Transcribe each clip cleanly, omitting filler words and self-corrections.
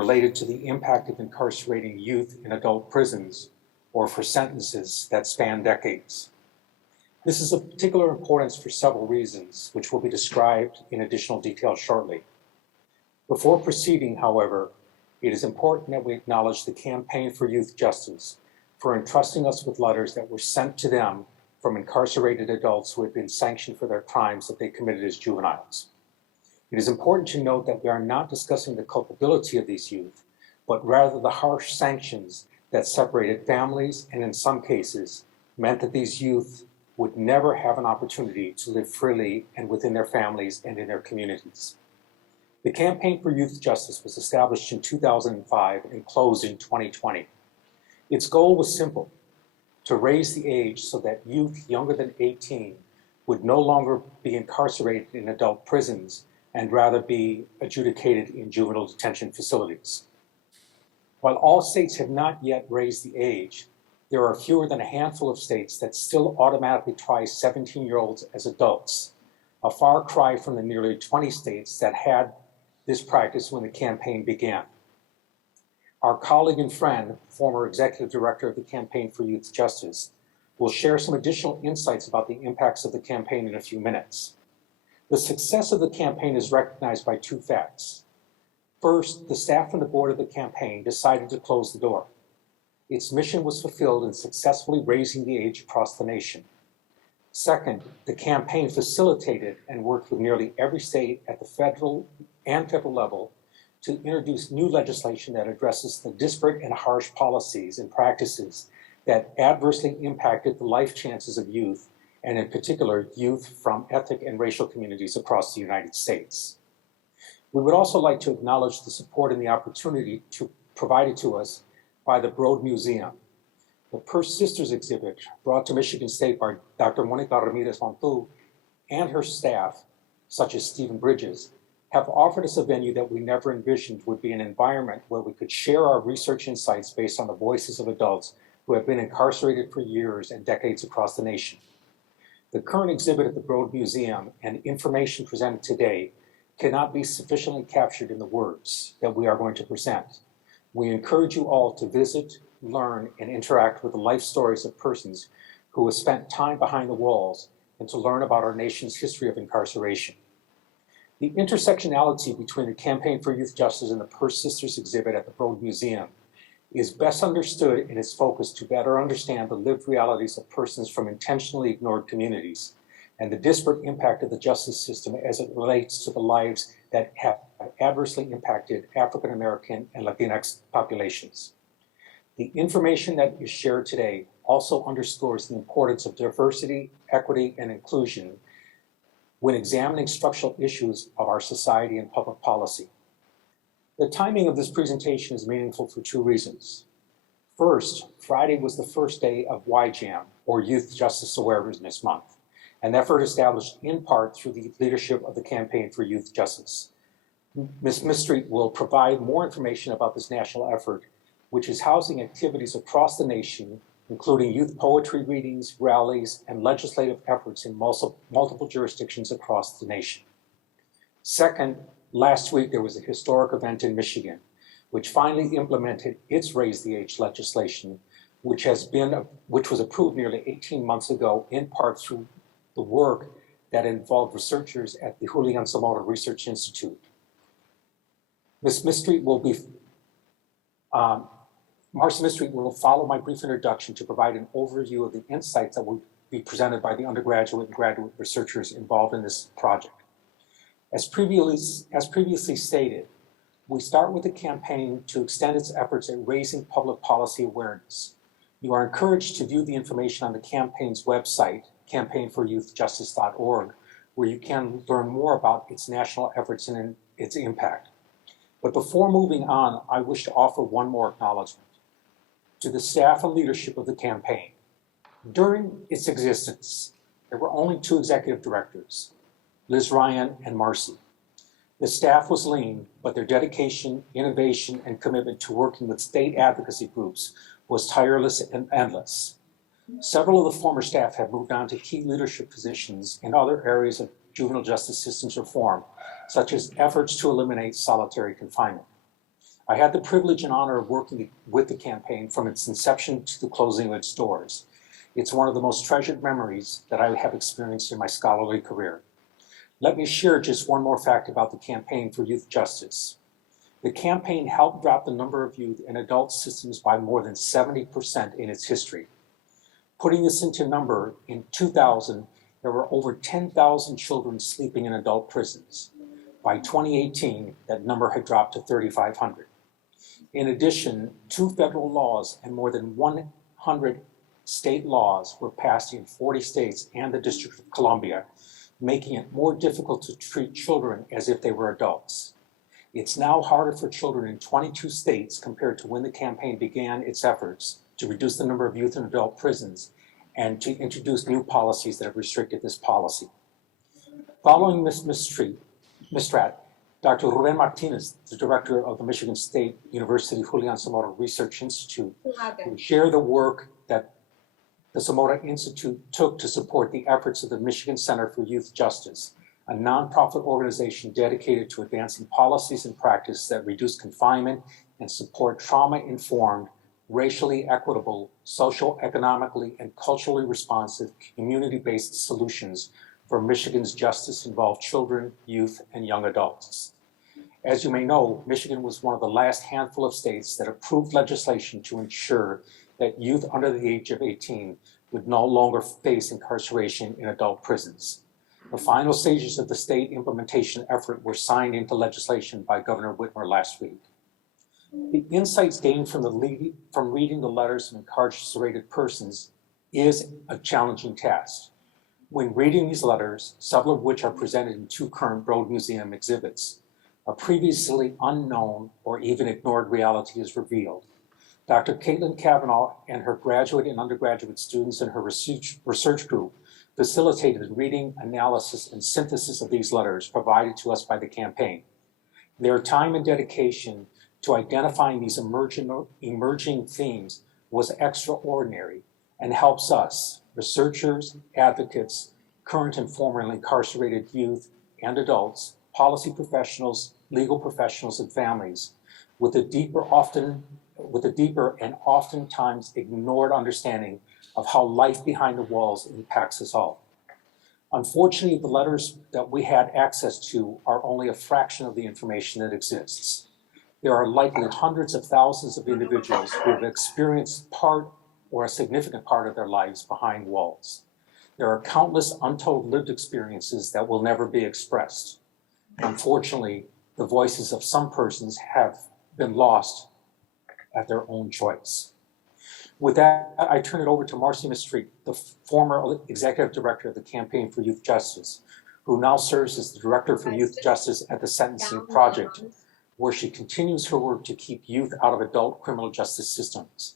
related to the impact of incarcerating youth in adult prisons or for sentences that span decades. This is of particular importance for several reasons, which will be described in additional detail shortly. Before proceeding, however, it is important that we acknowledge the Campaign for Youth Justice for entrusting us with letters that were sent to them from incarcerated adults who had been sanctioned for their crimes that they committed as juveniles. It is important to note that we are not discussing the culpability of these youth, but rather the harsh sanctions that separated families and in some cases meant that these youth would never have an opportunity to live freely and within their families and in their communities. The Campaign for Youth Justice was established in 2005 and closed in 2020. Its goal was simple: to raise the age so that youth younger than 18 would no longer be incarcerated in adult prisons and rather be adjudicated in juvenile detention facilities. While all states have not yet raised the age, there are fewer than a handful of states that still automatically try 17-year-olds as adults, a far cry from the nearly 20 states that had this practice when the campaign began. Our colleague and friend, former executive director of the Campaign for Youth Justice, will share some additional insights about the impacts of the campaign in a few minutes. The success of the campaign is recognized by two facts. First, the staff and the board of the campaign decided to close the door. Its mission was fulfilled in successfully raising the age across the nation. Second, the campaign facilitated and worked with nearly every state at the federal level to introduce new legislation that addresses the disparate and harsh policies and practices that adversely impacted the life chances of youth, and in particular, youth from ethnic and racial communities across the United States. We would also like to acknowledge the support and the opportunity provided to us by the Broad Museum. The Purse Sisters exhibit, brought to Michigan State by Dr. Monica Ramirez-Montu and her staff, such as Stephen Bridges, have offered us a venue that we never envisioned would be an environment where we could share our research insights based on the voices of adults who have been incarcerated for years and decades across the nation. The current exhibit at the Broad Museum and information presented today cannot be sufficiently captured in the words that we are going to present. We encourage you all to visit, learn, and interact with the life stories of persons who have spent time behind the walls and to learn about our nation's history of incarceration. The intersectionality between the Campaign for Youth Justice and the Purse Sisters exhibit at the Broad Museum is best understood in its focus to better understand the lived realities of persons from intentionally ignored communities and the disparate impact of the justice system as it relates to the lives that have adversely impacted African American and Latinx populations. The information that is shared today also underscores the importance of diversity, equity, and inclusion when examining structural issues of our society and public policy. The timing of this presentation is meaningful for two reasons. First, Friday was the first day of YJAM, or Youth Justice Awareness Month, an effort established in part through the leadership of the Campaign for Youth Justice. Ms. Mistreet will provide more information about this national effort, which is housing activities across the nation, including youth poetry readings, rallies, and legislative efforts in multiple jurisdictions across the nation. Second, last week there was a historic event in Michigan, which finally implemented its Raise the Age legislation, which was approved nearly 18 months ago, in part through the work that involved researchers at the Julian Samora Research Institute. Ms. Mistreet will be Marcy Mistreet will follow my brief introduction to provide an overview of the insights that will be presented by the undergraduate and graduate researchers involved in this project. As previously stated, we start with a campaign to extend its efforts at raising public policy awareness. You are encouraged to view the information on the campaign's website, campaignforyouthjustice.org, where you can learn more about its national efforts and its impact. But before moving on, I wish to offer one more acknowledgement to the staff and leadership of the campaign. During its existence, there were only two executive directors, Liz Ryan and Marcy. The staff was lean, but their dedication, innovation, and commitment to working with state advocacy groups was tireless and endless. Several of the former staff have moved on to key leadership positions in other areas of juvenile justice systems reform, such as efforts to eliminate solitary confinement. I had the privilege and honor of working with the campaign from its inception to the closing of its doors. It's one of the most treasured memories that I have experienced in my scholarly career. Let me share just one more fact about the Campaign for Youth Justice. The campaign helped drop the number of youth in adult systems by more than 70% in its history. Putting this into number, in 2000, there were over 10,000 children sleeping in adult prisons. By 2018, that number had dropped to 3,500. In addition, 2 federal laws and more than 100 state laws were passed in 40 states and the District of Columbia, making it more difficult to treat children as if they were adults. It's now harder for children in 22 states compared to when the campaign began its efforts to reduce the number of youth in adult prisons and to introduce new policies that have restricted this policy. Following Ms. Mistreet, Dr. Rubén Martinez, the director of the Michigan State University Julian Samora Research Institute, will share the work that the Samora Institute took to support the efforts of the Michigan Center for Youth Justice, a nonprofit organization dedicated to advancing policies and practice that reduce confinement and support trauma-informed, racially equitable, socio-economically, and culturally responsive, community-based solutions for Michigan's justice-involved children, youth, and young adults. As you may know, Michigan was one of the last handful of states that approved legislation to ensure that youth under the age of 18 would no longer face incarceration in adult prisons. The final stages of the state implementation effort were signed into legislation by Governor Whitmer last week. The insights gained from reading the letters of incarcerated persons is a challenging task. When reading these letters, several of which are presented in 2 current Broad Museum exhibits, a previously unknown or even ignored reality is revealed. Dr. Caitlin Cavanagh and her graduate and undergraduate students in her research group facilitated the reading, analysis, and synthesis of these letters provided to us by the campaign. Their time and dedication to identifying these emerging themes was extraordinary and helps us, researchers, advocates, current and formerly incarcerated youth and adults, policy professionals, legal professionals, and families, with a deeper and oftentimes ignored understanding of how life behind the walls impacts us all. Unfortunately, the letters that we had access to are only a fraction of the information that exists. There are likely hundreds of thousands of individuals who have experienced part or a significant part of their lives behind walls. There are countless untold lived experiences that will never be expressed. Unfortunately, the voices of some persons have been lost at their own choice. With that, I turn it over to Marcy Mistreet, the former executive director of the Campaign for Youth Justice, who now serves as the director for youth justice at the Sentencing Project, where she continues her work to keep youth out of adult criminal justice systems.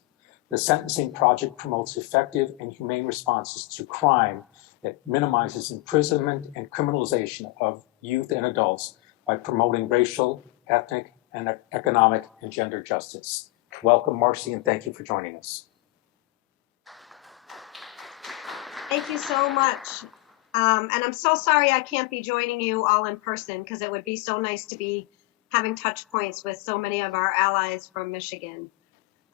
The Sentencing Project promotes effective and humane responses to crime that minimizes imprisonment and criminalization of youth and adults by promoting racial, ethnic, and economic and gender justice. Welcome, Marcy, and thank you for joining us. Thank you so much. And I'm so sorry I can't be joining you all in person, because it would be so nice to be having touch points with so many of our allies from Michigan.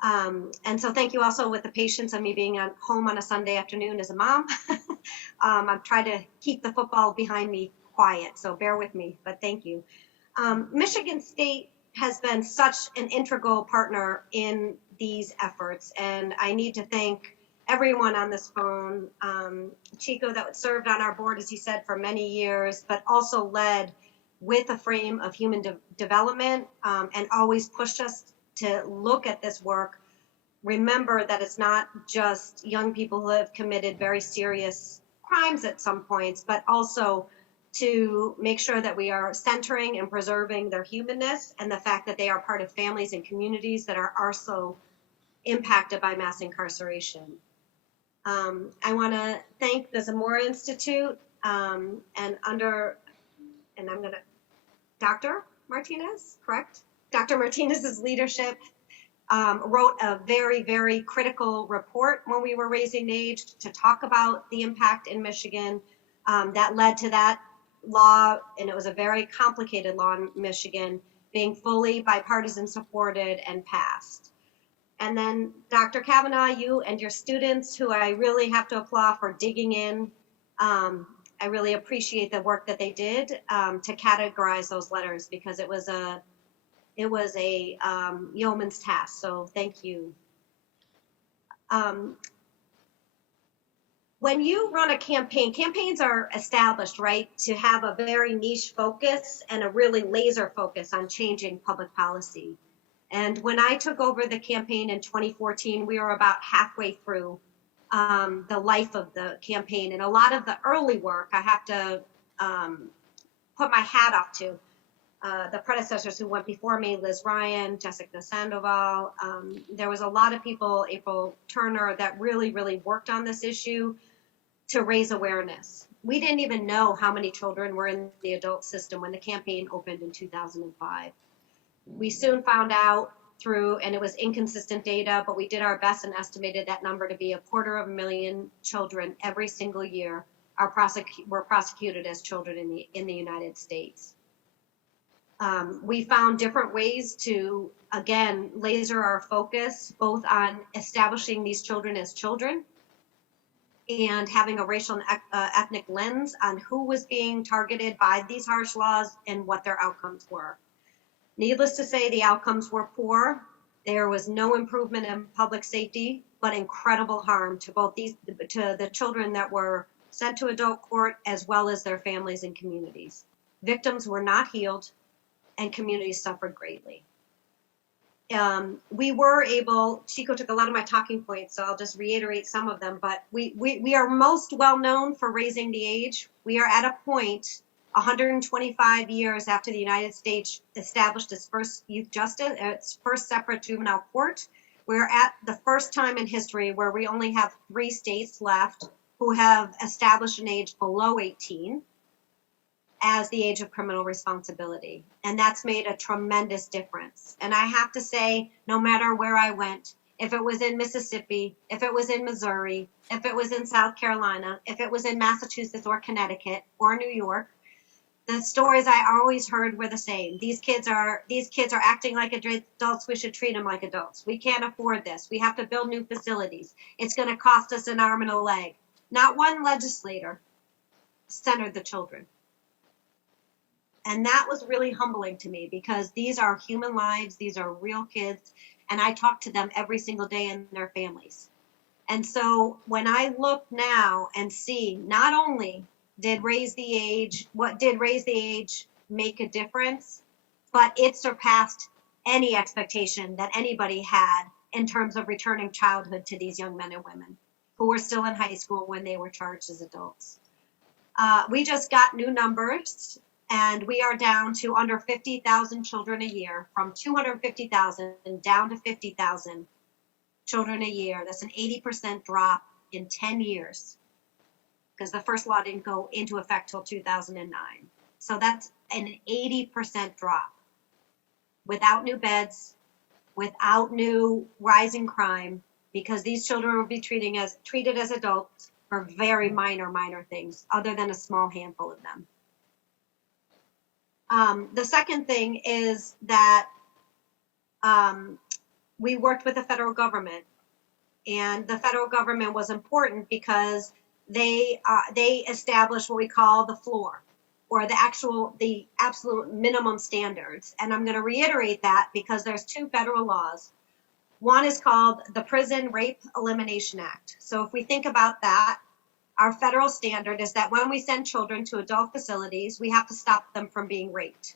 And so thank you also with the patience of me being at home on a Sunday afternoon as a mom. I'm trying to keep the football behind me quiet, so bear with me, but thank you. Michigan State has been such an integral partner in these efforts, and I need to thank everyone on this phone, Chico that served on our board, as he said, for many years, but also led with a frame of human development and always pushed us to look at this work. Remember that it's not just young people who have committed very serious crimes at some points, but also to make sure that we are centering and preserving their humanness and the fact that they are part of families and communities that are also impacted by mass incarceration. I want to thank the Samora Institute Dr. Martinez, correct? Dr. Martinez's leadership wrote a very, very critical report when we were raising age to talk about the impact in Michigan that led to that law, and it was a very complicated law in Michigan, being fully bipartisan supported and passed. And then Dr. Cavanaugh, you and your students, who I really have to applaud for digging in. I really appreciate the work that they did to categorize those letters, because it was a yeoman's task. So thank you. When you run a campaign, campaigns are established, right, to have a very niche focus and a really laser focus on changing public policy. And when I took over the campaign in 2014, we were about halfway through the life of the campaign. And a lot of the early work, I have to put my hat off to the predecessors who went before me, Liz Ryan, Jessica Sandoval. There was a lot of people, April Turner, that really, really worked on this issue to raise awareness. We didn't even know how many children were in the adult system when the campaign opened in 2005. We soon found out through, and it was inconsistent data, but we did our best and estimated that number to be 250,000 children every single year were prosecuted as children in the United States. We found different ways to, again, laser our focus both on establishing these children as children and having a racial and ethnic lens on who was being targeted by these harsh laws and what their outcomes were. Needless to say, the outcomes were poor. There was no improvement in public safety, but incredible harm to both to the children that were sent to adult court, as well as their families and communities. Victims were not healed, and communities suffered greatly. We were able, Chico took a lot of my talking points, so I'll just reiterate some of them, but we are most well known for raising the age. We are at a point 125 years after the United States established its first youth justice, its first separate juvenile court. We're at the first time in history where we only have 3 states left who have established an age below 18 as the age of criminal responsibility. And that's made a tremendous difference. And I have to say, no matter where I went, if it was in Mississippi, if it was in Missouri, if it was in South Carolina, if it was in Massachusetts or Connecticut or New York, the stories I always heard were the same. These kids are acting like adults. We should treat them like adults. We can't afford this. We have to build new facilities. It's going to cost us an arm and a leg. Not one legislator centered the children. And that was really humbling to me, because these are human lives. These are real kids. And I talk to them every single day and their families. And so when I look now and see, not only did raise the age make a difference, but it surpassed any expectation that anybody had in terms of returning childhood to these young men and women who were still in high school when they were charged as adults. We just got new numbers, and we are down to under 50,000 children a year, from 250,000 down to 50,000 children a year. That's an 80% drop in 10 years. Because the first law didn't go into effect till 2009. So that's an 80% drop. Without new beds, without new rising crime, because these children will be treated as adults for very minor things, other than a small handful of them. The second thing is that we worked with the federal government, and the federal government was important because they established what we call the floor, or the absolute minimum standards. And I'm going to reiterate that because there's 2 federal laws. One is called the Prison Rape Elimination Act. So if we think about that, our federal standard is that when we send children to adult facilities, we have to stop them from being raped.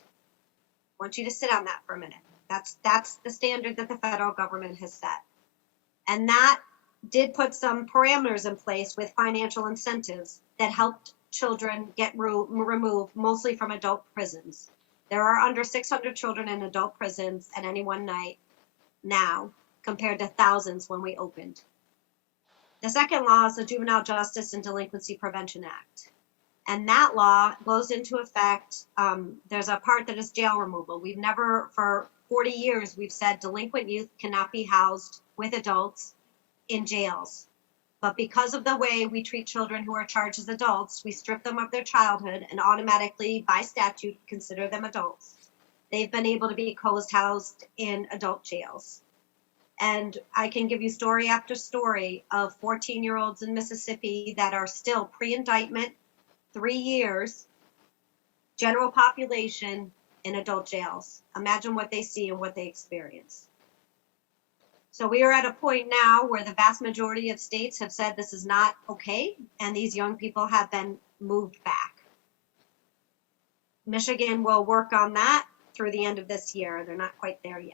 I want you to sit on that for a minute. That's the standard that the federal government has set. And that did put some parameters in place with financial incentives that helped children get removed, mostly from adult prisons. There are under 600 children in adult prisons at any one night now, compared to thousands when we opened. The second law is the Juvenile Justice and Delinquency Prevention Act. And that law goes into effect. There's a part that is jail removal. For 40 years, we've said delinquent youth cannot be housed with adults in jails. But because of the way we treat children who are charged as adults, we strip them of their childhood and automatically, by statute, consider them adults. they've been able to be housed in adult jails. And I can give you story after story of 14-year-olds in Mississippi that are still pre-indictment, 3 years, general population in adult jails. Imagine what they see and what they experience. So we are at a point now where the vast majority of states have said this is not okay, and these young people have been moved back. Michigan will work on that through the end of this year. They're not quite there yet.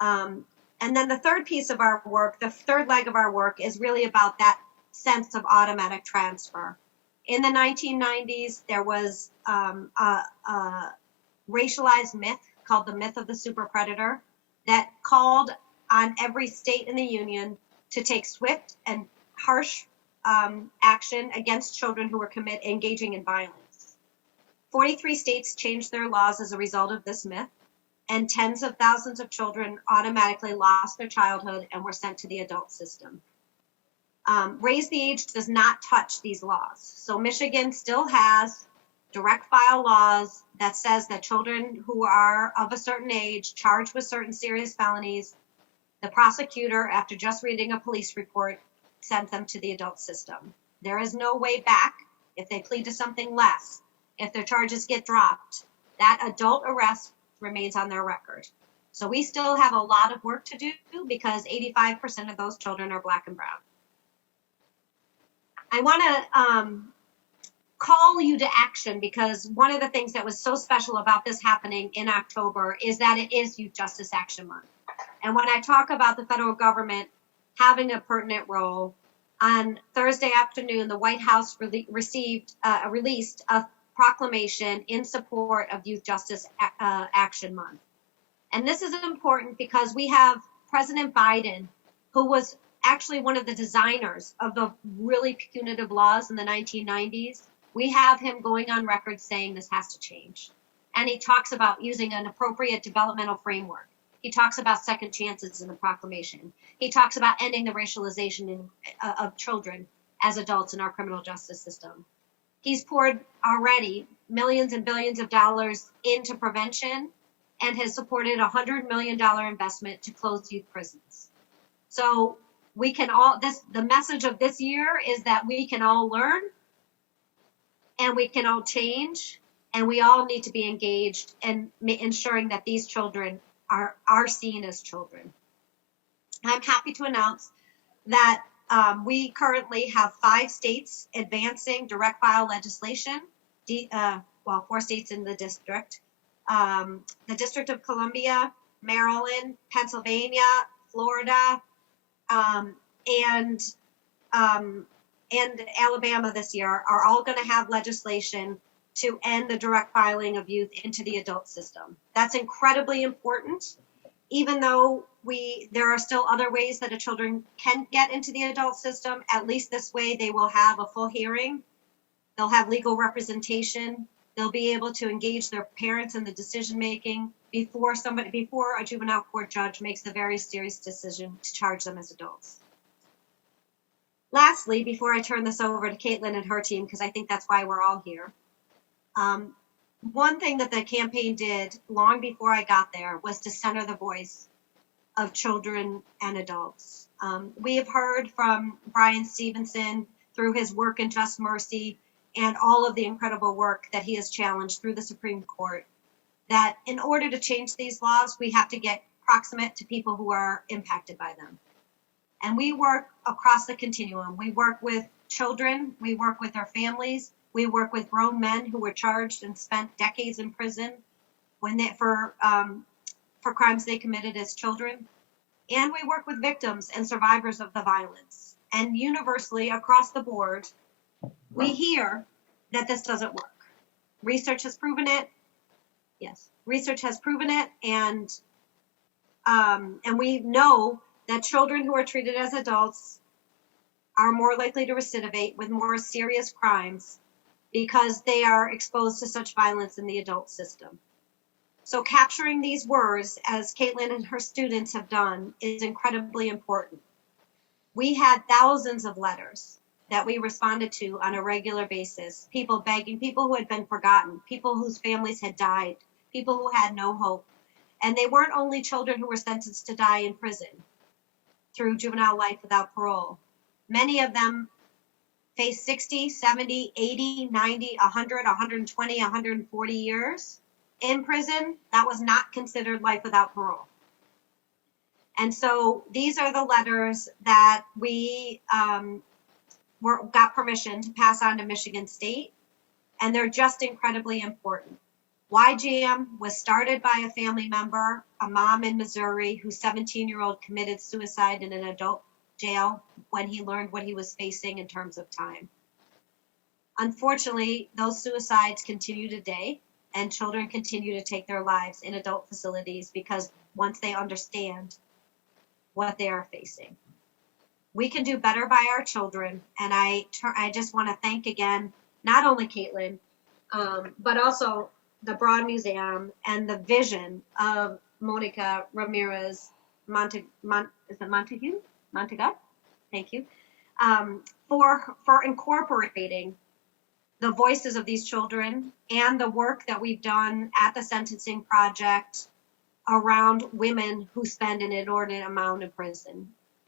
And then the third piece of our work, the third leg of our work, is really about that sense of automatic transfer. In the 1990s, there was a racialized myth called the myth of the super predator that called on every state in the union to take swift and harsh action against children who were engaging in violence. 43 states changed their laws as a result of this myth, and tens of thousands of children automatically lost their childhood and were sent to the adult system. Raise the age does not touch these laws. So Michigan still has direct file laws that says that children who are of a certain age, charged with certain serious felonies, the prosecutor, after just reading a police report, sends them to the adult system. There is no way back if they plead to something less. If their charges get dropped, that adult arrest remains on their record. So we still have a lot of work to do because 85% of those children are Black and brown. I want to call you to action because one of the things that was so special about this happening in October is that it is Youth Justice Action Month. And when I talk about the federal government having a pertinent role, on Thursday afternoon, the White House released a proclamation in support of Youth Justice Action Month. And this is important because we have President Biden, who was actually one of the designers of the really punitive laws in the 1990s. We have him going on record saying this has to change. And he talks about using an appropriate developmental framework. He talks about second chances in the proclamation. He talks about ending the racialization of children as adults in our criminal justice system. He's poured already millions and billions of dollars into prevention and has supported a $100 million investment to close youth prisons. So we can all, the message of this year is that we can all learn and we can all change, and we all need to be engaged in ensuring that these children are seen as children. I'm happy to announce that we currently have 5 states advancing direct file legislation, 4 states in the district. The District of Columbia, Maryland, Pennsylvania, Florida, and Alabama this year are all going to have legislation to end the direct filing of youth into the adult system. That's incredibly important, even though there are still other ways that children can get into the adult system. At least this way they will have a full hearing. They'll have legal representation. They'll be able to engage their parents in the decision making before a juvenile court judge makes the very serious decision to charge them as adults. Lastly, before I turn this over to Caitlin and her team, because I think that's why we're all here, one thing that the campaign did long before I got there was to center the voice of children and adults. We have heard from Brian Stevenson through his work in Just Mercy and all of the incredible work that he has challenged through the Supreme Court, that in order to change these laws, we have to get proximate to people who are impacted by them. And we work across the continuum. We work with children, we work with their families, we work with grown men who were charged and spent decades in prison for crimes they committed as children. And we work with victims and survivors of the violence. And universally, across the board, we hear that this doesn't work. Research has proven it. Yes, research has proven it, and we know that children who are treated as adults are more likely to recidivate with more serious crimes because they are exposed to such violence in the adult system. So capturing these words, as Caitlin and her students have done, is incredibly important. We had thousands of letters that we responded to on a regular basis, people begging, people who had been forgotten, people whose families had died people who had no hope. And they weren't only children who were sentenced to die in prison through juvenile life without parole. Many of them faced 60, 70, 80, 90, 100, 120, 140 years in prison. That was not considered life without parole. And so these are the letters that we got permission to pass on to Michigan State, and they're just incredibly important. YGM was started by a family member, a mom in Missouri, whose 17-year-old committed suicide in an adult jail when he learned what he was facing in terms of time. Unfortunately, those suicides continue today, and children continue to take their lives in adult facilities because once they understand what they are facing. We can do better by our children, and I just want to thank again, not only Caitlin, but also the Broad Museum and the vision of Monica Ramirez Montague? Thank you. For incorporating the voices of these children and the work that we've done at the Sentencing Project around women who spend an inordinate amount of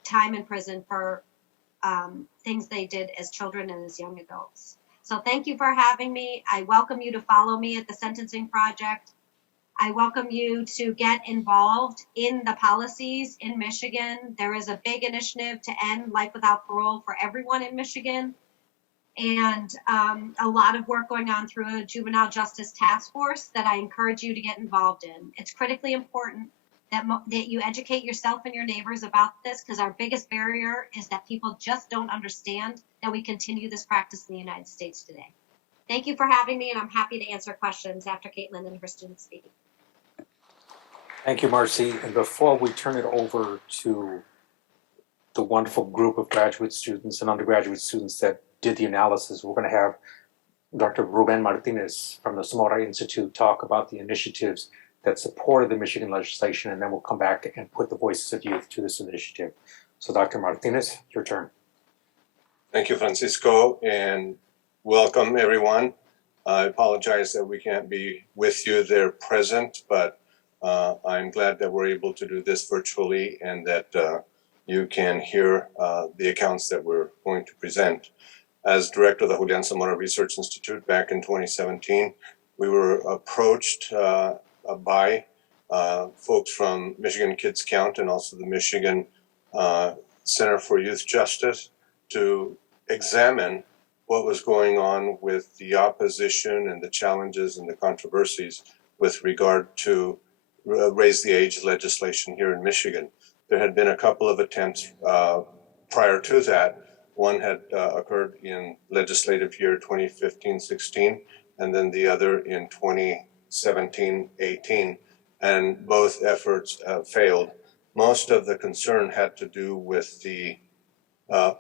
time in prison for things they did as children and as young adults. So thank you for having me. I welcome you to follow me at the Sentencing Project. I welcome you to get involved in the policies in Michigan. There is a big initiative to end life without parole for everyone in Michigan, and a lot of work going on through a juvenile justice task force that I encourage you to get involved in. It's critically important that you educate yourself and your neighbors about this, because our biggest barrier is that people just don't understand that we continue this practice in the United States today. Thank you for having me, and I'm happy to answer questions after Caitlin and her students speak. Thank you, Marcy. And before we turn it over to the wonderful group of graduate students and undergraduate students that did the analysis, we're going to have Dr. Rubén Martinez from the Samora Institute talk about the initiatives that supported the Michigan legislation, and then we'll come back and put the voices of youth to this initiative. So Dr. Martinez, your turn. Thank you, Francisco, and welcome everyone. I apologize that we can't be with you there present, but I'm glad that we're able to do this virtually and that you can hear the accounts that we're going to present. As director of the Julian Samora Research Institute back in 2017, we were approached by folks from Michigan Kids Count and also the Michigan Center for Youth Justice to examine what was going on with the opposition and the challenges and the controversies with regard to raise the age legislation here in Michigan. There had been a couple of attempts prior to that. One had occurred in legislative year 2015-16, and then the other in 2017-18, and both efforts failed. Most of the concern had to do with the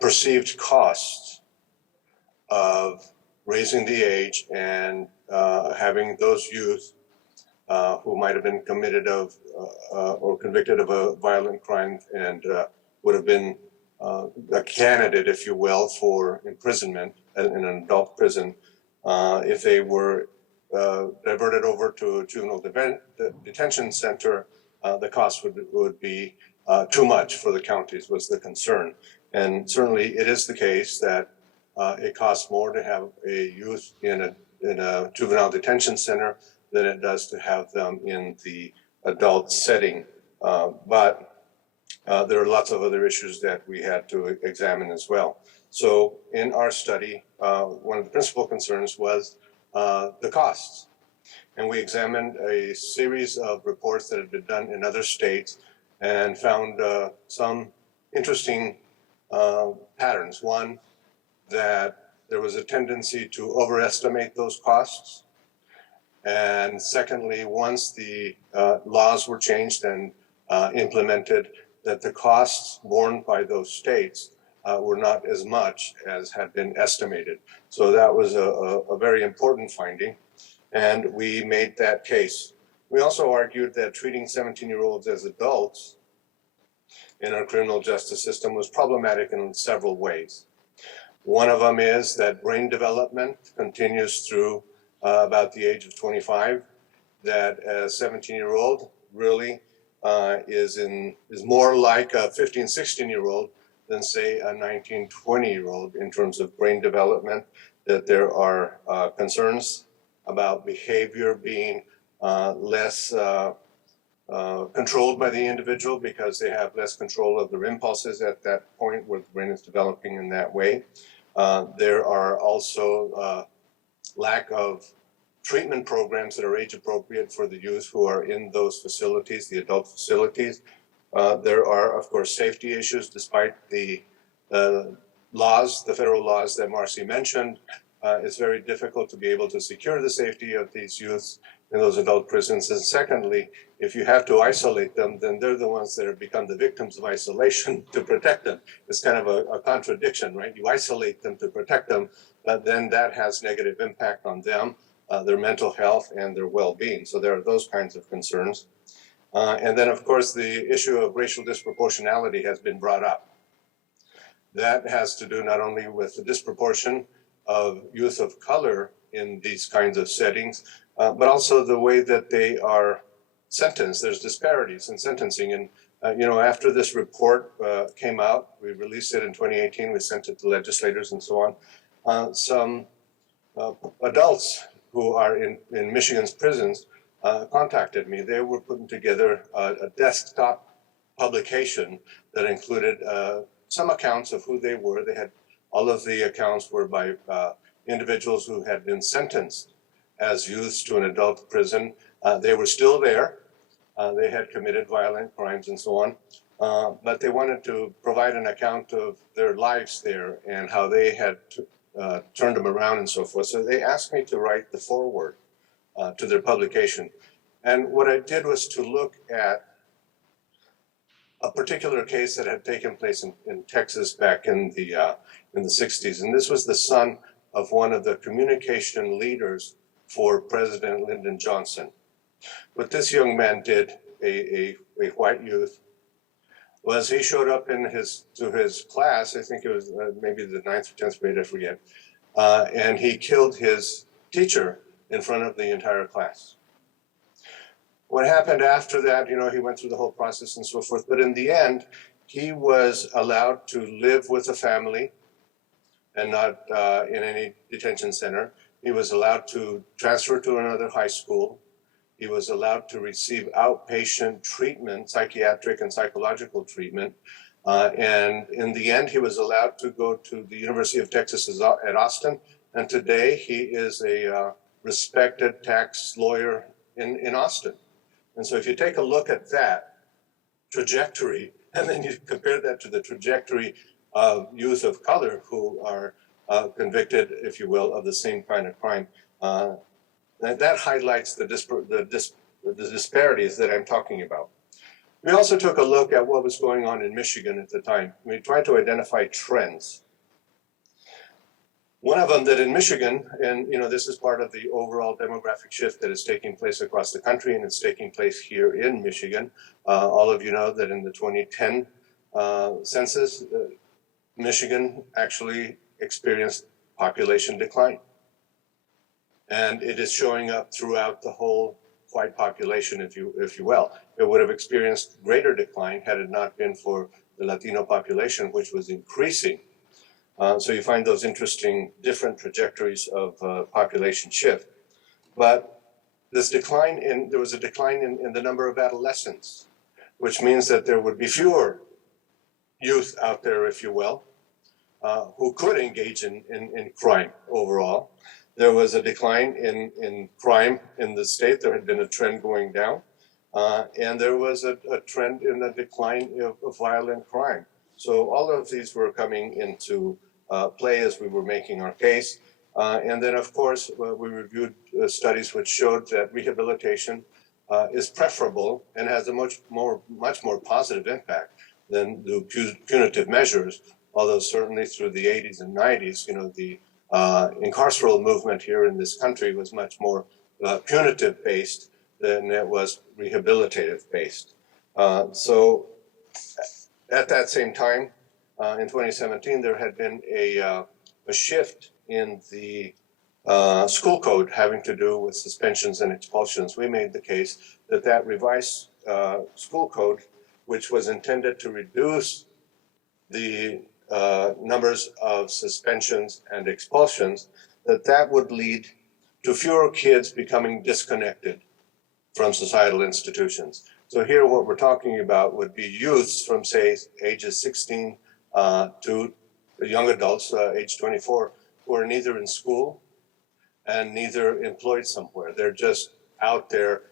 perceived costs of raising the age and having those youth who might have been committed of or convicted of a violent crime and would have been a candidate, if you will, for imprisonment in an adult prison. If they were diverted over to a juvenile detention center, the cost would be too much for the counties, was the concern. And certainly it is the case that it costs more to have a youth in a juvenile detention center than it does to have them in the adult setting. But there are lots of other issues that we had to examine as well. So in our study, one of the principal concerns was the costs. And we examined a series of reports that had been done in other states and found some interesting patterns. One, that there was a tendency to overestimate those costs. And secondly, once the laws were changed and implemented, that the costs borne by those states were not as much as had been estimated. So that was a very important finding, and we made that case. We also argued that treating 17-year-olds as adults in our criminal justice system was problematic in several ways. One of them is that brain development continues through about the age of 25, that a 17-year-old really is more like a 15, 16-year-old than say a 19, 20-year-old in terms of brain development, that there are concerns about behavior being less controlled by the individual because they have less control of their impulses at that point where the brain is developing in that way. There are also lack of treatment programs that are age appropriate for the youth who are in those facilities, the adult facilities. There are, of course, safety issues despite the laws, the federal laws that Marcy mentioned. It's very difficult to be able to secure the safety of these youths in those adult prisons. And secondly, if you have to isolate them, then they're the ones that have become the victims of isolation to protect them. It's kind of a contradiction, right? You isolate them to protect them, but then that has negative impact on them, their mental health and their well-being. So there are those kinds of concerns. And then, of course, the issue of racial disproportionality has been brought up. That has to do not only with the disproportion of youth of color in these kinds of settings, but also the way that they are sentenced. There's disparities in sentencing. And, after this report came out, we released it in 2018, we sent it to legislators and so on. Some adults who are in Michigan's prisons contacted me. They were putting together a desktop publication that included some accounts of who they were. They had all of the accounts were by individuals who had been sentenced as youths to an adult prison. They were still there. They had committed violent crimes and so on. But they wanted to provide an account of their lives there and how they had turned them around and so forth. So they asked me to write the foreword to their publication. And what I did was to look at a particular case that had taken place in Texas back in the 60s. And this was the son of one of the communication leaders for President Lyndon Johnson. What this young man did, a white youth, was he showed up to his class, I think it was maybe the 9th or 10th grade, I forget, and he killed his teacher in front of the entire class. What happened after that, he went through the whole process and so forth, but in the end, he was allowed to live with a family and not in any detention center. He was allowed to transfer to another high school. He was allowed to receive outpatient treatment, psychiatric and psychological treatment. And in the end, he was allowed to go to the University of Texas at Austin. And today he is a respected tax lawyer in Austin. And so if you take a look at that trajectory, and then you compare that to the trajectory of youth of color who are convicted, if you will, of the same kind of crime, that highlights the disparities that I'm talking about. We also took a look at what was going on in Michigan at the time. We tried to identify trends. One of them that in Michigan, and this is part of the overall demographic shift that is taking place across the country, and it's taking place here in Michigan. All of you know that in the 2010 census, Michigan actually experienced population decline. And it is showing up throughout the whole white population, if you will. It would have experienced greater decline had it not been for the Latino population, which was increasing. So you find those interesting different trajectories of population shift. But there was a decline in the number of adolescents, which means that there would be fewer youth out there, if you will, who could engage in crime overall. There was a decline in crime in the state. There had been a trend going down. And there was a trend in the decline of violent crime. So all of these were coming into play as we were making our case. And then, of course, we reviewed studies which showed that rehabilitation is preferable and has a much more positive impact than the punitive measures. Although certainly through the 80s and 90s, the incarceral movement here in this country was much more punitive based than it was rehabilitative based. So at that same time, in 2017, there had been a shift in the school code having to do with suspensions and expulsions, we made the case that that revised school code, which was intended to reduce the numbers of suspensions and expulsions, that would lead to fewer kids becoming disconnected from societal institutions. So here what we're talking about would be youths from, say, ages 16 to young adults, age 24, who are neither in school and neither employed somewhere. They're just out there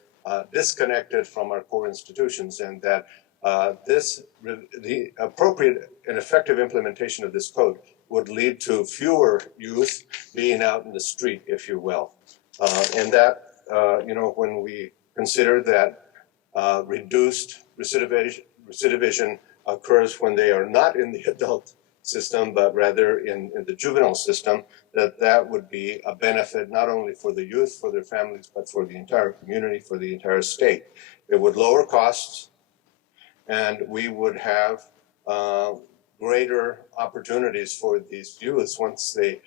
disconnected from our core institutions, and that the appropriate and effective implementation of this code would lead to fewer youth being out in the street, if you will. And that, when we consider that reduced recidivism occurs when they are not in the adult system, but rather in the juvenile system, that would be a benefit not only for the youth, for their families, but for the entire community, for the entire state. It would lower costs, and we would have greater opportunities for these youths once they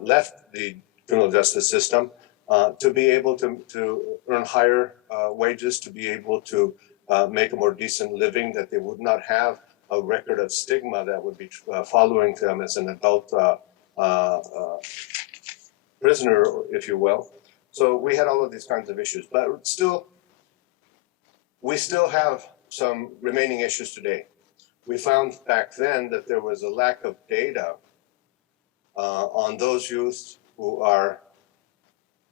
left the criminal justice system to be able to earn higher wages, to be able to make a more decent living, that they would not have a record of stigma that would be following them as an adult prisoner, if you will. So we had all of these kinds of issues, but we still have some remaining issues today. We found back then that there was a lack of data on those youth who are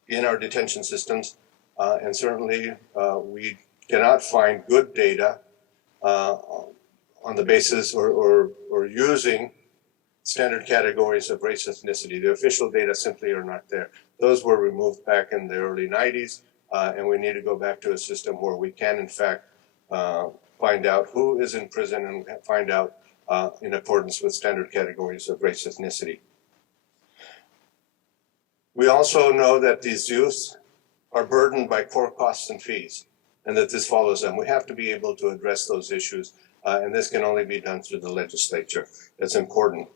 in our detention systems, and certainly we cannot find good data on the basis or using standard categories of race ethnicity. The official data simply are not there. Those were removed back in the early 90s, and we need to go back to a system where we can, in fact, find out who is in prison and find out in accordance with standard categories of race ethnicity. We also know that these youths are burdened by core costs and fees, and that this follows them. We have to be able to address those issues, and this can only be done through the legislature. That's important.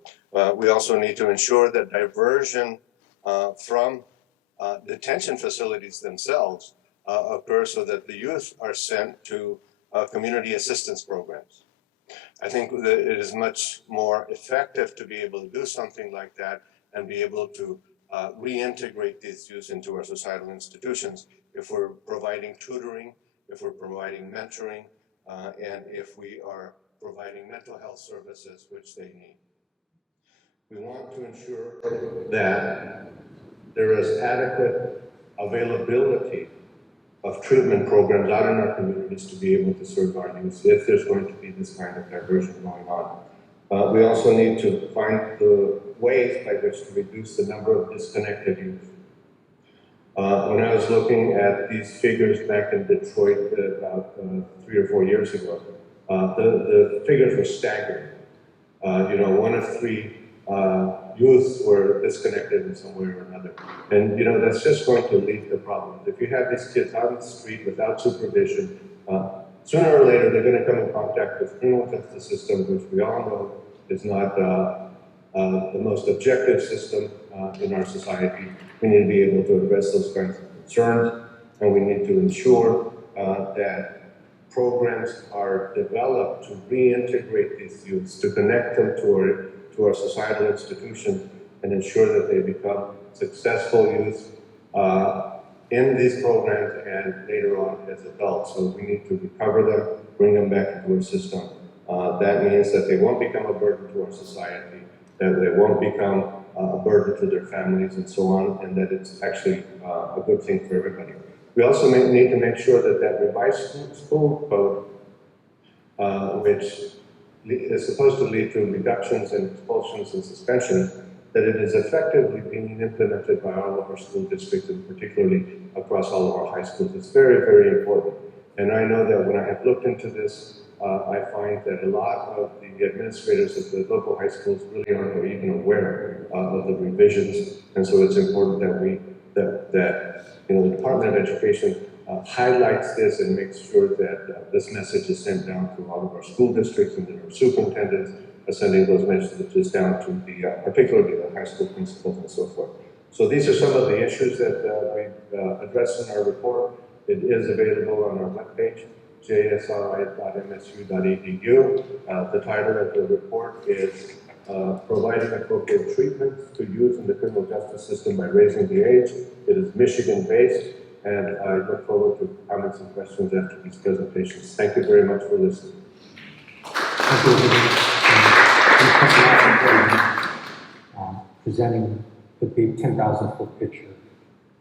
We also need to ensure that diversion from detention facilities themselves occur so that the youth are sent to community assistance programs. I think that it is much more effective to be able to do something like that and be able to reintegrate these youth into our societal institutions if we're providing tutoring, if we're providing mentoring, and if we are providing mental health services, which they need. We want to ensure that there is adequate availability of treatment programs out in our communities to be able to serve our youth if there's going to be this kind of diversion going on. We also need to find the ways by which to reduce the number of disconnected youth. When I was looking at these figures back in Detroit about 3 or 4 years ago, the figures were staggering. 1 of 3 youths were disconnected in some way or another. And that's just going to lead to problems. If you have these kids out on the street without supervision, sooner or later they're going to come in contact with the criminal justice system, which we all know is not the most objective system in our society. We need to be able to address those kinds of concerns, and we need to ensure that programs are developed to reintegrate these youths, to connect them to our societal institutions, and ensure that they become successful youth in these programs and later on as adults. So we need to recover them, bring them back into our system. That means that they won't become a burden to our society, that they won't become a burden to their families and so on, and that it's actually a good thing for everybody. We also need to make sure that revised school code, which is supposed to lead to reductions in expulsions and suspensions, that it is effectively being implemented by all of our school districts, and particularly across all of our high schools. It's very, very important. And I know that when I have looked into this, I find that a lot of the administrators of the local high schools really aren't even aware of the revisions. And so it's important that the Department of Education highlights this and makes sure that this message is sent down to all of our school districts, and that our superintendents are sending those messages down to particularly the high school principals and so forth. So these are some of the issues that we addressed in our report. It is available on our webpage, jsri.msu.edu. The title of the report is Providing Appropriate Treatment to Youth in the Criminal Justice System by Raising the Age. It is Michigan-based, and I look forward to comments and questions after these presentations. Thank you very much for listening. Presenting the big 10,000-foot picture.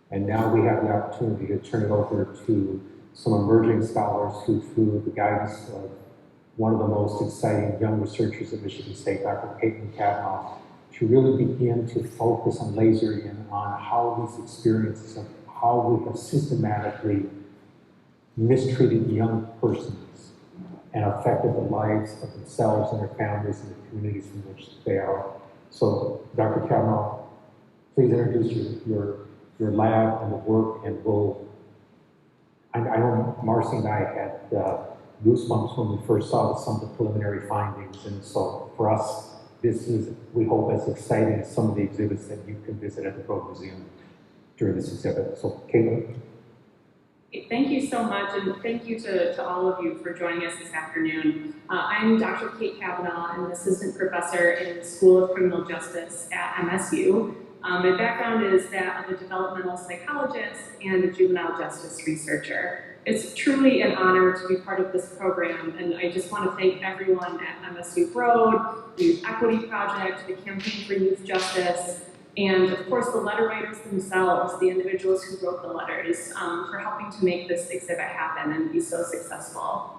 And now we have the opportunity to turn it over to some emerging scholars who, through the guidance of one of the most exciting young researchers at Michigan State, Dr. Caitlin Cavanagh, to really begin to focus and laser in on how these experiences of how we have systematically mistreated young persons and affected the lives of themselves and their families and the communities in which they are. So, Dr. Cavanagh, please introduce your lab and the work, and I know Marcy and I had goosebumps when we first saw some of the preliminary findings, and so for us, this is, we hope, as exciting as some of the exhibits that you can visit at the Broad Museum during this exhibit. So, Caitlin. Thank you so much, and thank you to all of you for joining us this afternoon. I'm Dr. Kate Cavanaugh. I'm an assistant professor in the School of Criminal Justice at MSU. My background is that of a developmental psychologist and a juvenile justice researcher. It's truly an honor to be part of this program, and I just want to thank everyone at MSU Broad, the Youth Equity Project, the Campaign for Youth Justice, and of course the letter writers themselves, the individuals who wrote the letters, for helping to make this exhibit happen and be so successful.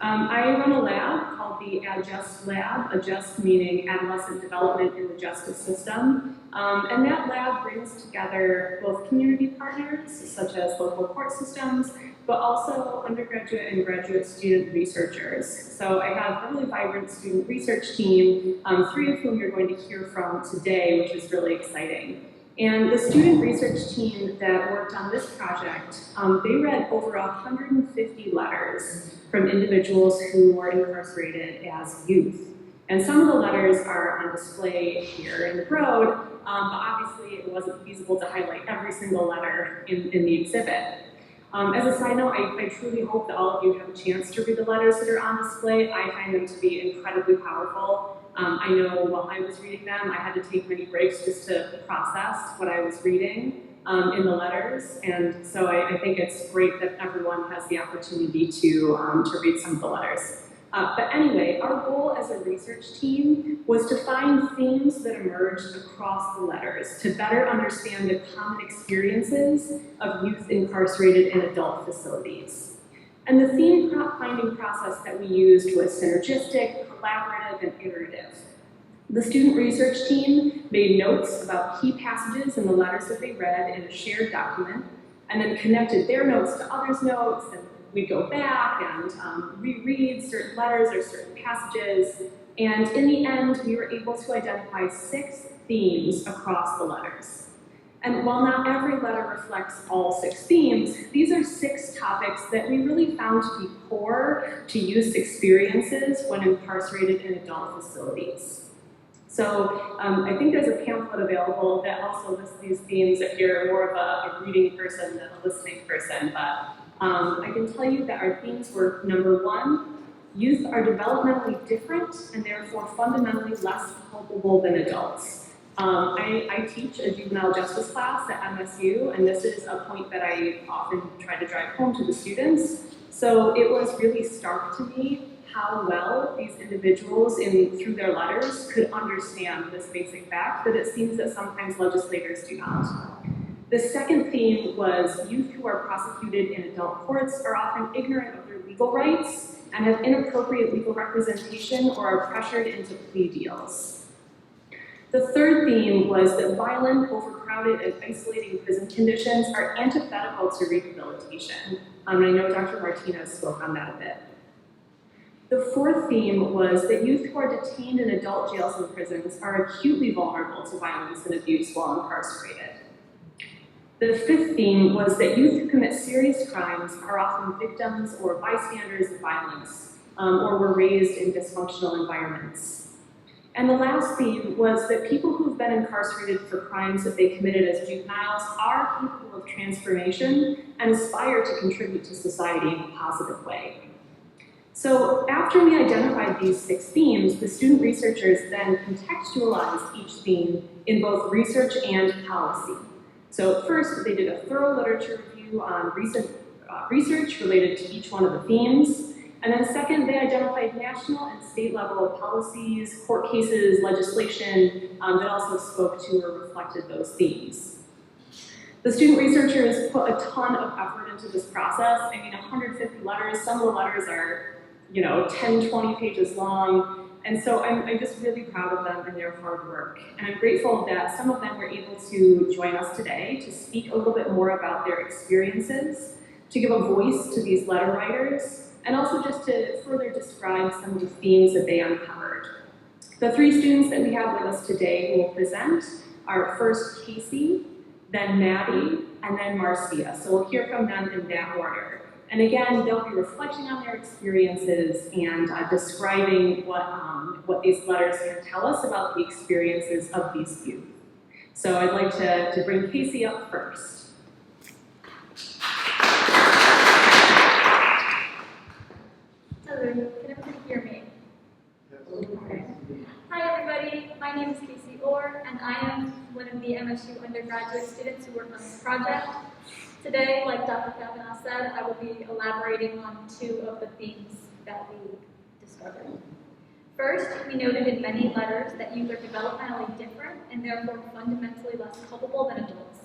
I run a lab called the Adjust Lab, Adjust meaning Adolescent Development in the Justice System, and that lab brings together both community partners, such as local court systems, but also undergraduate and graduate student researchers. So I have a really vibrant student research team, 3 of whom you're going to hear from today, which is really exciting. And the student research team that worked on this project, they read over 150 letters from individuals who were incarcerated as youth. And some of the letters are on display here in the Broad, but obviously it wasn't feasible to highlight every single letter in the exhibit. As a side note, I truly hope that all of you have a chance to read the letters that are on display. I find them to be incredibly powerful. I know while I was reading them, I had to take many breaks just to process what I was reading in the letters. And so I think it's great that everyone has the opportunity to read some of the letters. But anyway, our goal as a research team was to find themes that emerged across the letters to better understand the common experiences of youth incarcerated in adult facilities. And the theme finding process that we used was synergistic, collaborative, and iterative. The student research team made notes about key passages in the letters that they read in a shared document, and then connected their notes to others' notes, and we'd go back and reread certain letters or certain passages, and in the end, we were able to identify 6 themes across the letters. And while not every letter reflects all 6 themes, these are 6 topics that we really found to be core to youth experiences when incarcerated in adult facilities. So I think there's a pamphlet available that also lists these themes if you're more of a reading person than a listening person, but I can tell you that our themes were, number 1, youth are developmentally different and therefore fundamentally less culpable than adults. I teach a juvenile justice class at MSU, and this is a point that I often try to drive home to the students. So it was really stark to me how well these individuals, through their letters, could understand this basic fact that it seems that sometimes legislators do not. The second theme was youth who are prosecuted in adult courts are often ignorant of their legal rights and have inappropriate legal representation or are pressured into plea deals. The third theme was that violent, overcrowded, and isolating prison conditions are antithetical to rehabilitation. And I know Dr. Martinez spoke on that a bit. The fourth theme was that youth who are detained in adult jails and prisons are acutely vulnerable to violence and abuse while incarcerated. The fifth theme was that youth who commit serious crimes are often victims or bystanders of violence, or were raised in dysfunctional environments. And the last theme was that people who've been incarcerated for crimes that they committed as juveniles are capable of transformation and aspire to contribute to society in a positive way. So after we identified these 6 themes, the student researchers then contextualized each theme in both research and policy. So first, they did a thorough literature review on recent research related to each one of the themes. And then second, they identified national and state level policies, court cases, legislation that also spoke to or reflected those themes. The student researchers put a ton of effort into this process. I mean, 150 letters, some of the letters are, 10, 20 pages long. And so I'm just really proud of them and their hard work. And I'm grateful that some of them were able to join us today to speak a little bit more about their experiences, to give a voice to these letter writers, and also just to further describe some of the themes that they uncovered. The 3 students that we have with us today who will present are first Casey, then Maddie, and then Marcia. So we'll hear from them in that order. And again, they'll be reflecting on their experiences and describing what these letters can tell us about the experiences of these youth. So I'd like to bring Casey up first. Hello, can everybody hear me? Okay. Hi everybody, my name is Casey Orr, and I am one of the MSU undergraduate students who worked on this project. Today, like Dr. Cavanaugh said, I will be elaborating on 2 of the themes that we discovered. First, we noted in many letters that youth are developmentally different and therefore fundamentally less culpable than adults.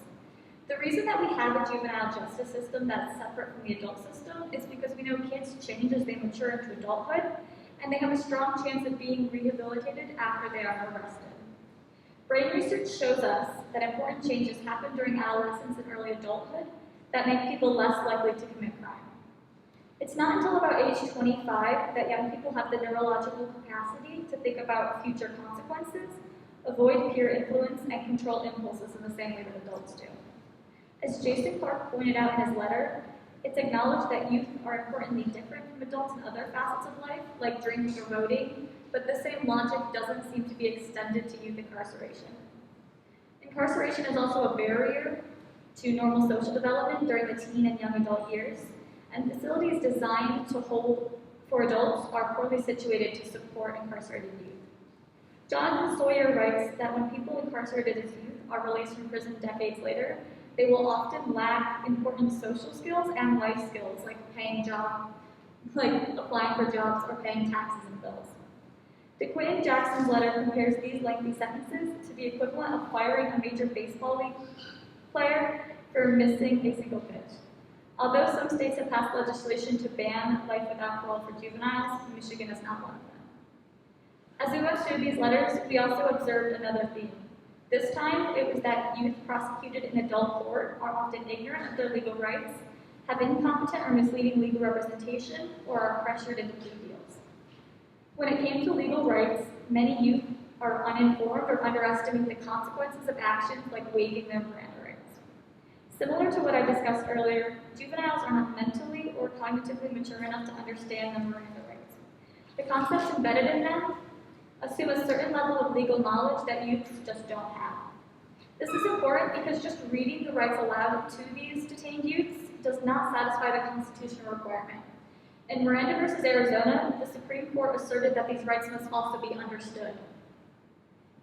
The reason that we have a juvenile justice system that's separate from the adult system is because we know kids change as they mature into adulthood, and they have a strong chance of being rehabilitated after they are arrested. Brain research shows us that important changes happen during adolescence and early adulthood that make people less likely to commit crime. It's not until about age 25 that young people have the neurological capacity to think about future consequences, avoid peer influence, and control impulses in the same way that adults do. As Jason Clark pointed out in his letter, it's acknowledged that youth are importantly different from adults in other facets of life, like drinking or voting, but the same logic doesn't seem to be extended to youth incarceration. Incarceration is also a barrier to normal social development during the teen and young adult years, and facilities designed to hold for adults are poorly situated to support incarcerated youth. Jonathan Sawyer writes that when people incarcerated as youth are released from prison decades later, they will often lack important social skills and life skills like applying for jobs or paying taxes and bills. DeQuinn Jackson's letter compares these lengthy sentences to the equivalent of firing a major baseball league player for missing a single pitch. Although some states have passed legislation to ban life without parole for juveniles, Michigan is not one of them. As we went through these letters, we also observed another theme. This time, it was that youth prosecuted in adult court are often ignorant of their legal rights, have incompetent or misleading legal representation, or are pressured into plea deals. When it came to legal rights, many youth are uninformed or underestimate the consequences of actions like waiving their Miranda rights. Similar to what I discussed earlier, juveniles are not mentally or cognitively mature enough to understand the Miranda rights. The concepts embedded in them assume a certain level of legal knowledge that youths just don't have. This is important because just reading the rights aloud to these detained youths does not satisfy the constitutional requirement. In Miranda versus Arizona, the Supreme Court asserted that these rights must also be understood.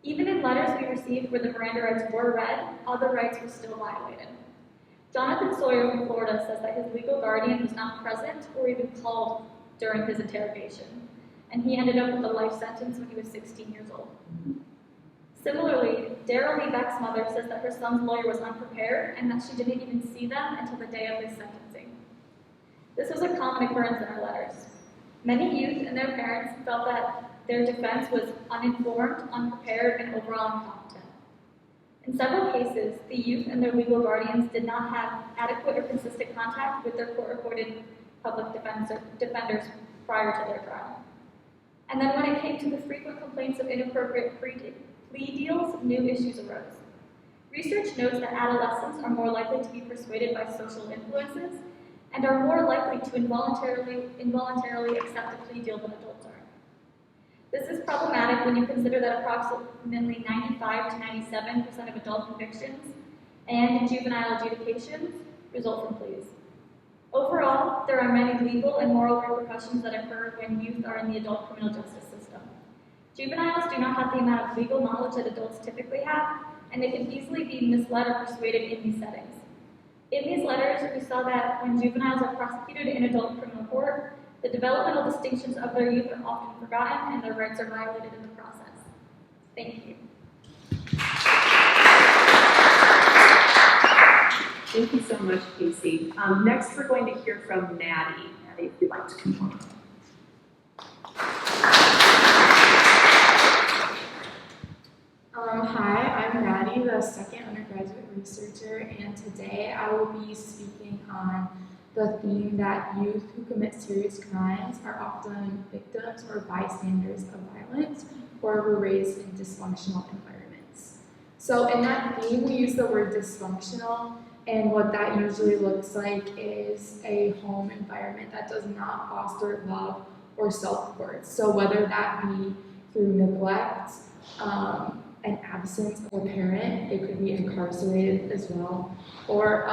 Even in letters we received where the Miranda rights were read, other rights were still violated. Jonathan Sawyer from Florida says that his legal guardian was not present or even called during his interrogation, and he ended up with a life sentence when he was 16 years old. Similarly, Daryl Lee Beck's mother says that her son's lawyer was unprepared and that she didn't even see them until the day of his sentencing. This was a common occurrence in our letters. Many youth and their parents felt that their defense was uninformed, unprepared, and overall incompetent. In several cases, the youth and their legal guardians did not have adequate or consistent contact with their court-appointed public defenders prior to their trial. And then when it came to the frequent complaints of inappropriate plea deals, new issues arose. Research notes that adolescents are more likely to be persuaded by social influences and are more likely to involuntarily accept a plea deal than adults are. This is problematic dramatic when you consider that approximately 95 to 97% of adult convictions and juvenile adjudications result from pleas. Overall, there are many legal and moral repercussions that occur when youth are in the adult criminal justice system. Juveniles do not have the amount of legal knowledge that adults typically have, and they can easily be misled or persuaded in these settings. In these letters, we saw that when juveniles are prosecuted in adult criminal court, the developmental distinctions of their youth are often forgotten and their rights are violated in the process. Thank you. Thank you so much, Casey. Next, we're going to hear from Maddie. Maddie, if you'd like to come on. Hi, I'm Maddie, the second undergraduate researcher, and today I will be speaking on the theme that youth who commit serious crimes are often victims or bystanders of violence or were raised in dysfunctional environments. So in that theme, we use the word dysfunctional, and what that usually looks like is a home environment that does not foster love or self-worth. So whether that be through neglect, an absence of a parent, it could be incarcerated as well, or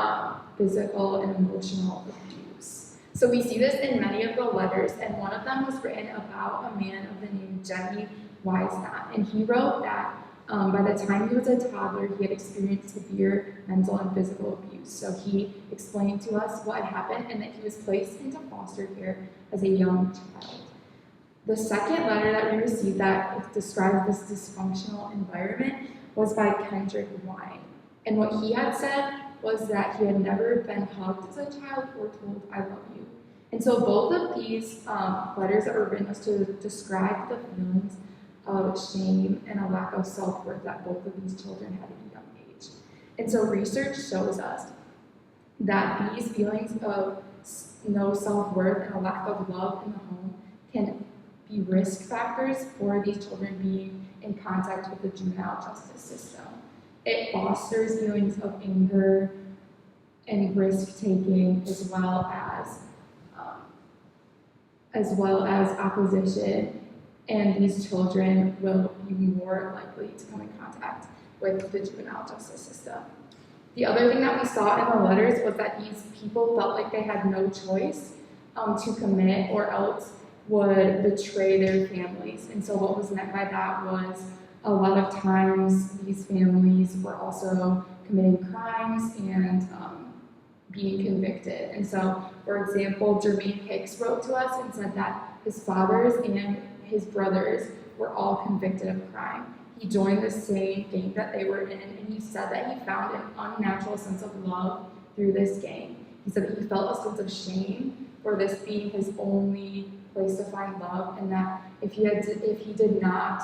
physical and emotional abuse. So we see this in many of the letters, and one of them was written about a man of the name Jimmy Weisnot, and he wrote that by the time he was a toddler, he had experienced severe mental and physical abuse. So he explained to us what had happened and that he was placed into foster care as a young child. The second letter that we received that described this dysfunctional environment was by Kendrick Wine. And what he had said was that he had never been hugged as a child or told, "I love you." And so both of these letters that were written was to describe the feelings of shame and a lack of self-worth that both of these children had at a young age. And so research shows us that these feelings of no self-worth and a lack of love in the home can be risk factors for these children being in contact with the juvenile justice system. It fosters feelings of anger and risk-taking as well as opposition, and these children will be more likely to come in contact with the juvenile justice system. The other thing that we saw in the letters was that these people felt like they had no choice to commit or else would betray their families. And so what was meant by that was a lot of times these families were also committing crimes and being convicted. And so, for example, Jermaine Hicks wrote to us and said that his fathers and his brothers were all convicted of crime. He joined the same gang that they were in, and he said that he found an unnatural sense of love through this gang. He said that he felt a sense of shame for this being his only place to find love, and that if he did not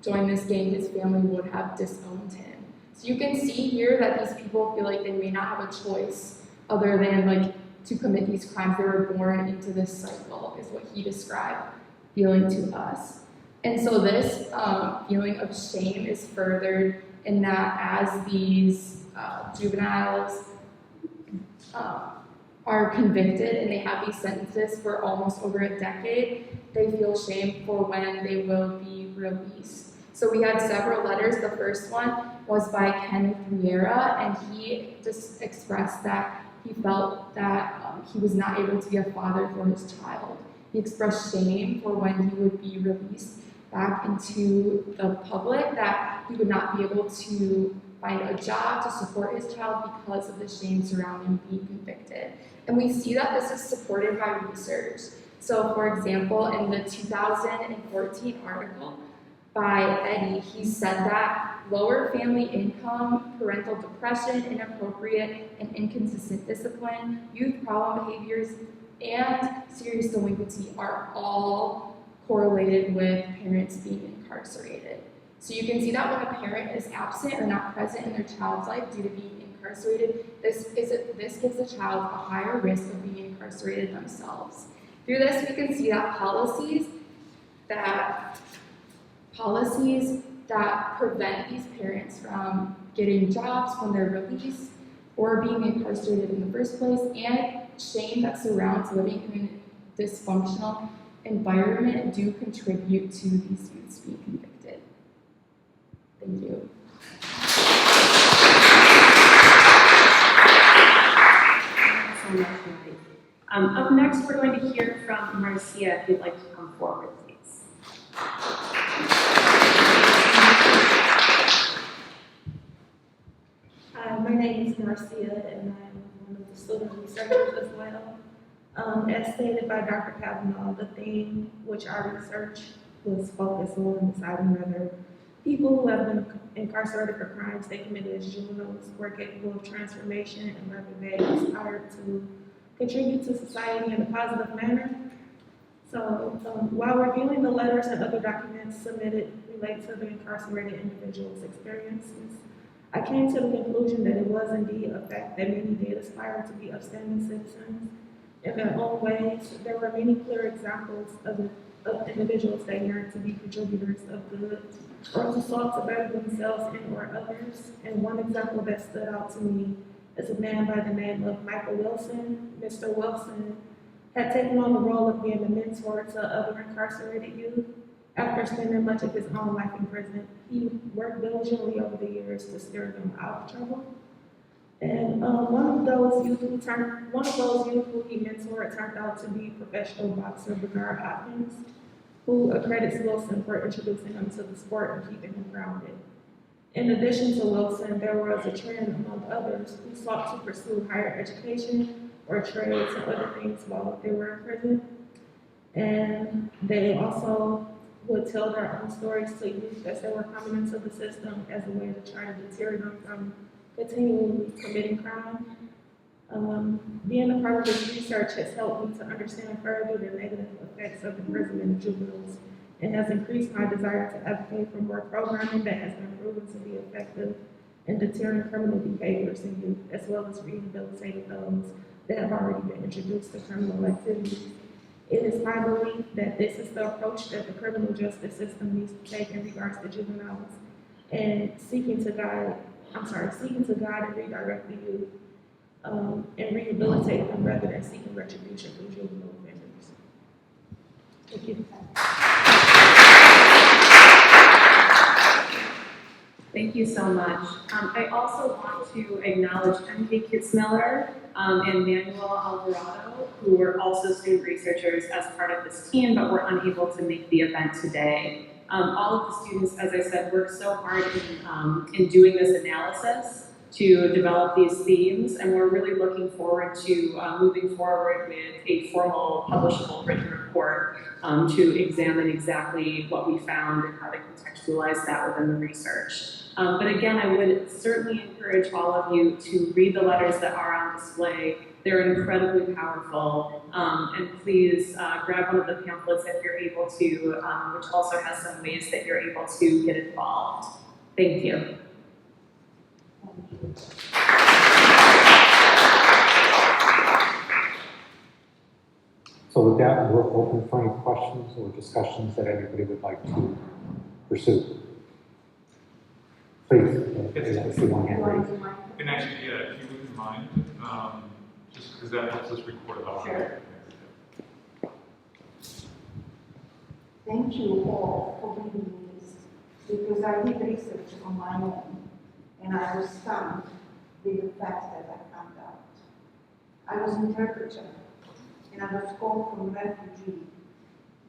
join this gang, his family would have disowned him. So you can see here that these people feel like they may not have a choice other than to commit these crimes. They were born into this cycle, is what he described feeling to us. And so this feeling of shame is furthered in that as these juveniles are convicted and they have these sentences for almost over a decade, they feel shame for when they will be released. So we had several letters. The first one was by Kenneth Riera, and he just expressed that he felt that he was not able to be a father for his child. He expressed shame for when he would be released back into the public, that he would not be able to find a job to support his child because of the shame surrounding being convicted. And we see that this is supported by research. So for example, in the 2014 article by Eddie, he said that lower family income, parental depression, inappropriate and inconsistent discipline, youth problem behaviors, and serious delinquency are all correlated with parents being incarcerated. So you can see that when a parent is absent or not present in their child's life due to being incarcerated, this gives the child a higher risk of being incarcerated themselves. Through this, we can see that policies that prevent these parents from getting jobs when they're released or being incarcerated in the first place, and shame that surrounds living in a dysfunctional environment do contribute to these youths being convicted. Up next, we're going to hear from Marcia, if you'd like to come forward, please. Hi, my name is Marcia, and I'm one of the student researchers as well. As stated by Dr. Cavanaugh, the theme which our research was focused on deciding whether people who have been incarcerated for crimes they committed as juveniles were capable of transformation and whether they aspired to contribute to society in a positive manner. So while reviewing the letters and other documents submitted related to the incarcerated individuals' experiences, I came to the conclusion that it was indeed a fact that many did aspire to be upstanding citizens in their own ways. There were many clear examples of individuals that yearned to be contributors of good or to sought to better themselves and or others. And one example that stood out to me is a man by the name of Michael Wilson. Mr. Wilson had taken on the role of being a mentor to other incarcerated youth. After spending much of his own life in prison, he worked diligently over the years to steer them out of trouble. And one of those youth who he mentored turned out to be professional boxer Bernard Hopkins, who accredits Wilson for introducing him to the sport and keeping him grounded. In addition to Wilson, there was a trend among others who sought to pursue higher education or trades and other things while they were in prison. And they also would tell their own stories to youth as they were coming into the system as a way to try to deter them from continually committing crime. Being a part of this research has helped me to understand further the negative effects of imprisonment of juveniles and has increased my desire to advocate for more programming that has been proven to be effective in deterring criminal behaviors in youth, as well as rehabilitating those that have already been introduced to criminal activities. It is my belief that this is the approach that the criminal justice system needs to take in regards to juveniles and seeking to guide and redirect the youth and rehabilitate them rather than seeking retribution from juvenile offenders. Thank you. Thank you so much. I also want to acknowledge M.K. Kitzmiller and Manuel Alvarado, who were also student researchers as part of this team, but were unable to make the event today. All of the students, as I said, worked so hard in doing this analysis to develop these themes, and we're really looking forward to moving forward with a formal publishable written report to examine exactly what we found and how to contextualize that within the research. But again, I would certainly encourage all of you to read the letters that are on display. They're incredibly powerful, and please grab one of the pamphlets if you're able to, which also has some ways that you're able to get involved. Thank you. So with that, we're open for any questions or discussions that anybody would like to pursue. Please, I see one hand raised. And actually, yeah, if you wouldn't mind, just because that helps us record it all. Sure. Thank you all for bringing this, because I did research on my own, and I was stunned with the facts that I found out. I was an interpreter, and I was called from refugee.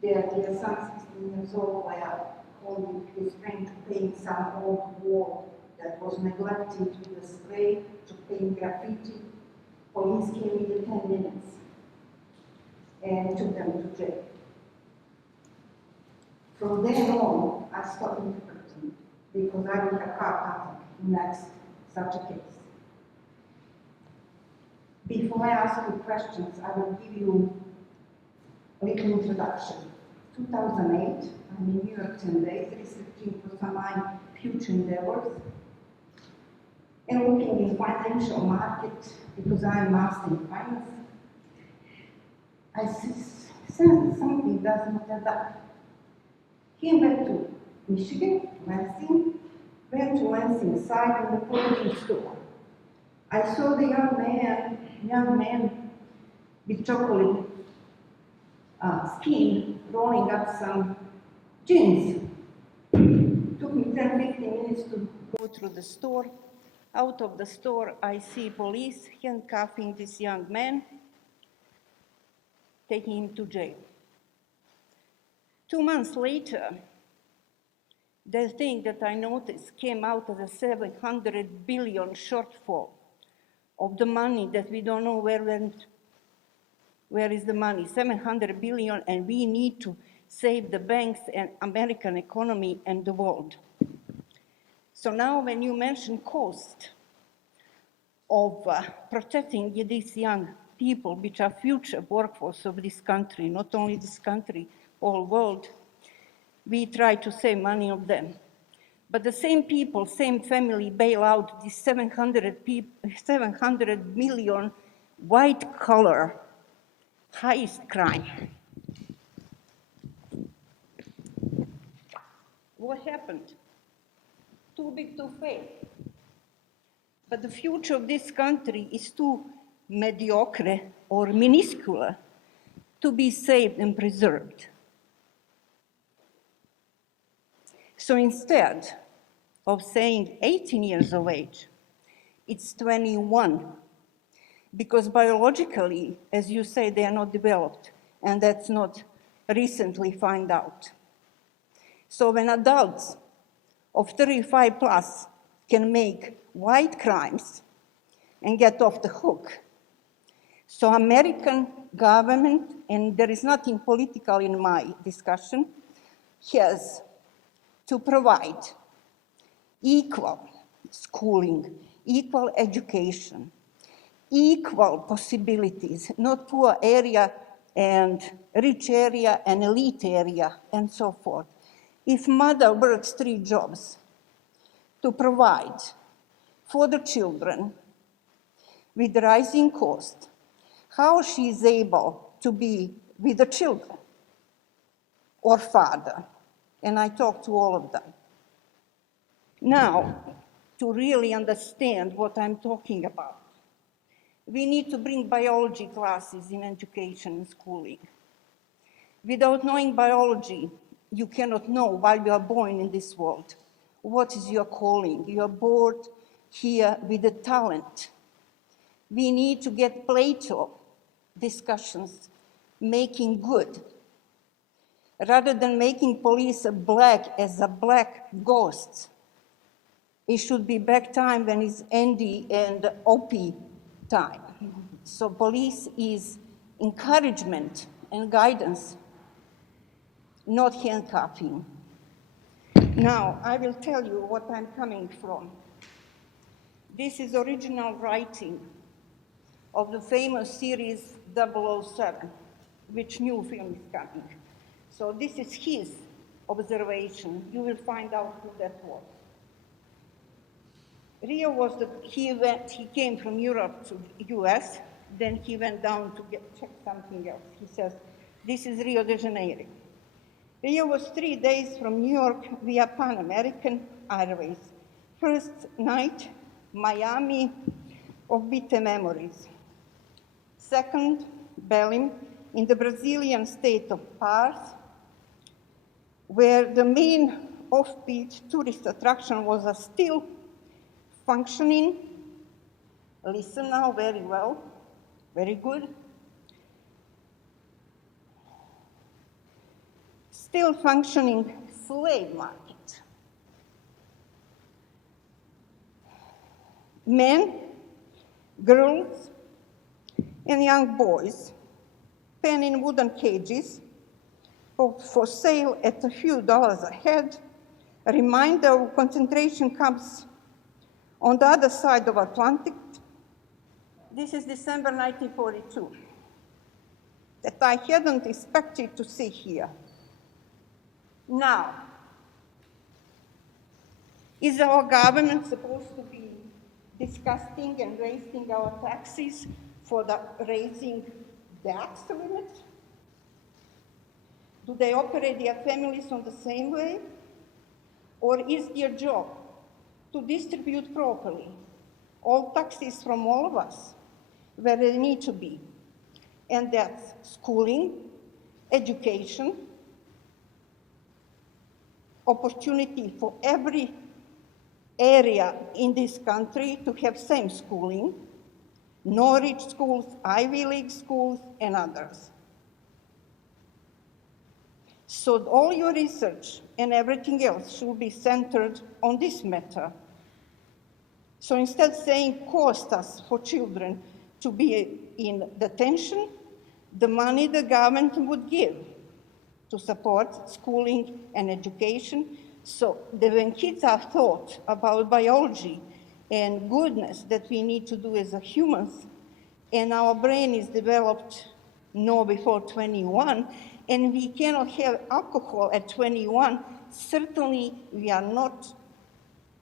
Their son, 16 years old, were calling his friend to paint some old wall that was neglected to the spray, to paint graffiti. Police came within 10 minutes and took them to jail. From then on, I stopped interpreting because I would have heart attack next such a case. Before I ask you questions, I will give you a little introduction. 2008, I'm in New York 10 days, researching for some of my future endeavors and looking in financial market because I'm master in finance. I sense something does not add up. Came back to Michigan, Lansing, went to Lansing side in the clothing store. I saw the young man with chocolate skin rolling up some jeans. Took me 10-15 minutes to go through the store. Out of the store, I see police handcuffing this young man. taking him to jail. 2 months later, the thing that I noticed came out as a 700 billion shortfall of the money that we don't know where went. Where is the money? 700 billion, and we need to save the banks and American economy and the world. So now when you mention cost of protecting these young people, which are future workforce of this country, not only this country, whole world, we try to save money of them. But the same people, same family bail out these 700 million white collar highest crime. What happened? Too big to fail. But the future of this country is too mediocre or minuscule to be saved and preserved. So instead of saying 18 years of age, it's 21. Because biologically, as you say, they are not developed, and that's not recently found out. So when adults of 35 plus can make white crimes and get off the hook, so American government, and there is nothing political in my discussion, has to provide equal schooling, equal education, equal possibilities, not poor area and rich area and elite area, and so forth. If mother works 3 jobs to provide for the children with rising cost, how she is able to be with the children or father? And I talk to all of them. Now, to really understand what I'm talking about, we need to bring biology classes in education and schooling. Without knowing biology, you cannot know while you are born in this world what is your calling. You are born here with a talent. We need to get Plato discussions, making good, rather than making police black as a black ghost. It should be back time when it's Andy and Opie time. So police is encouragement and guidance, not handcuffing. Now, I will tell you what I'm coming from. This is original writing of the famous series 007, which new film is coming. So this is his observation. You will find out who that was. Rio was he came from Europe to US, then he went down to check something else. He says, this is Rio de Janeiro. Rio was 3 days from New York via Pan American Airways. First night, Miami of bitter memories. Second, Belém in the Brazilian state of Pará, where the main off-beat tourist attraction was a still functioning, listen now very well, very good, still functioning slave market. Men, girls, and young boys penned in wooden cages for sale at a few dollars a head, a reminder of concentration camps on the other side of Atlantic. This is December 1942, that I hadn't expected to see here. Now, is our government supposed to be discussing and raising our taxes for the raising tax limit? Do they operate their families on the same way? Or is their job to distribute properly all taxes from all of us where they need to be? And that's schooling, education, opportunity for every area in this country to have same schooling, Norwich schools, Ivy League schools, and others. So all your research and everything else should be centered on this matter. So instead saying cost us for children to be in detention, the money the government would give to support schooling and education, so that when kids are taught about biology and goodness that we need to do as a humans, and our brain is developed no before 21, and we cannot have alcohol at 21, certainly we are not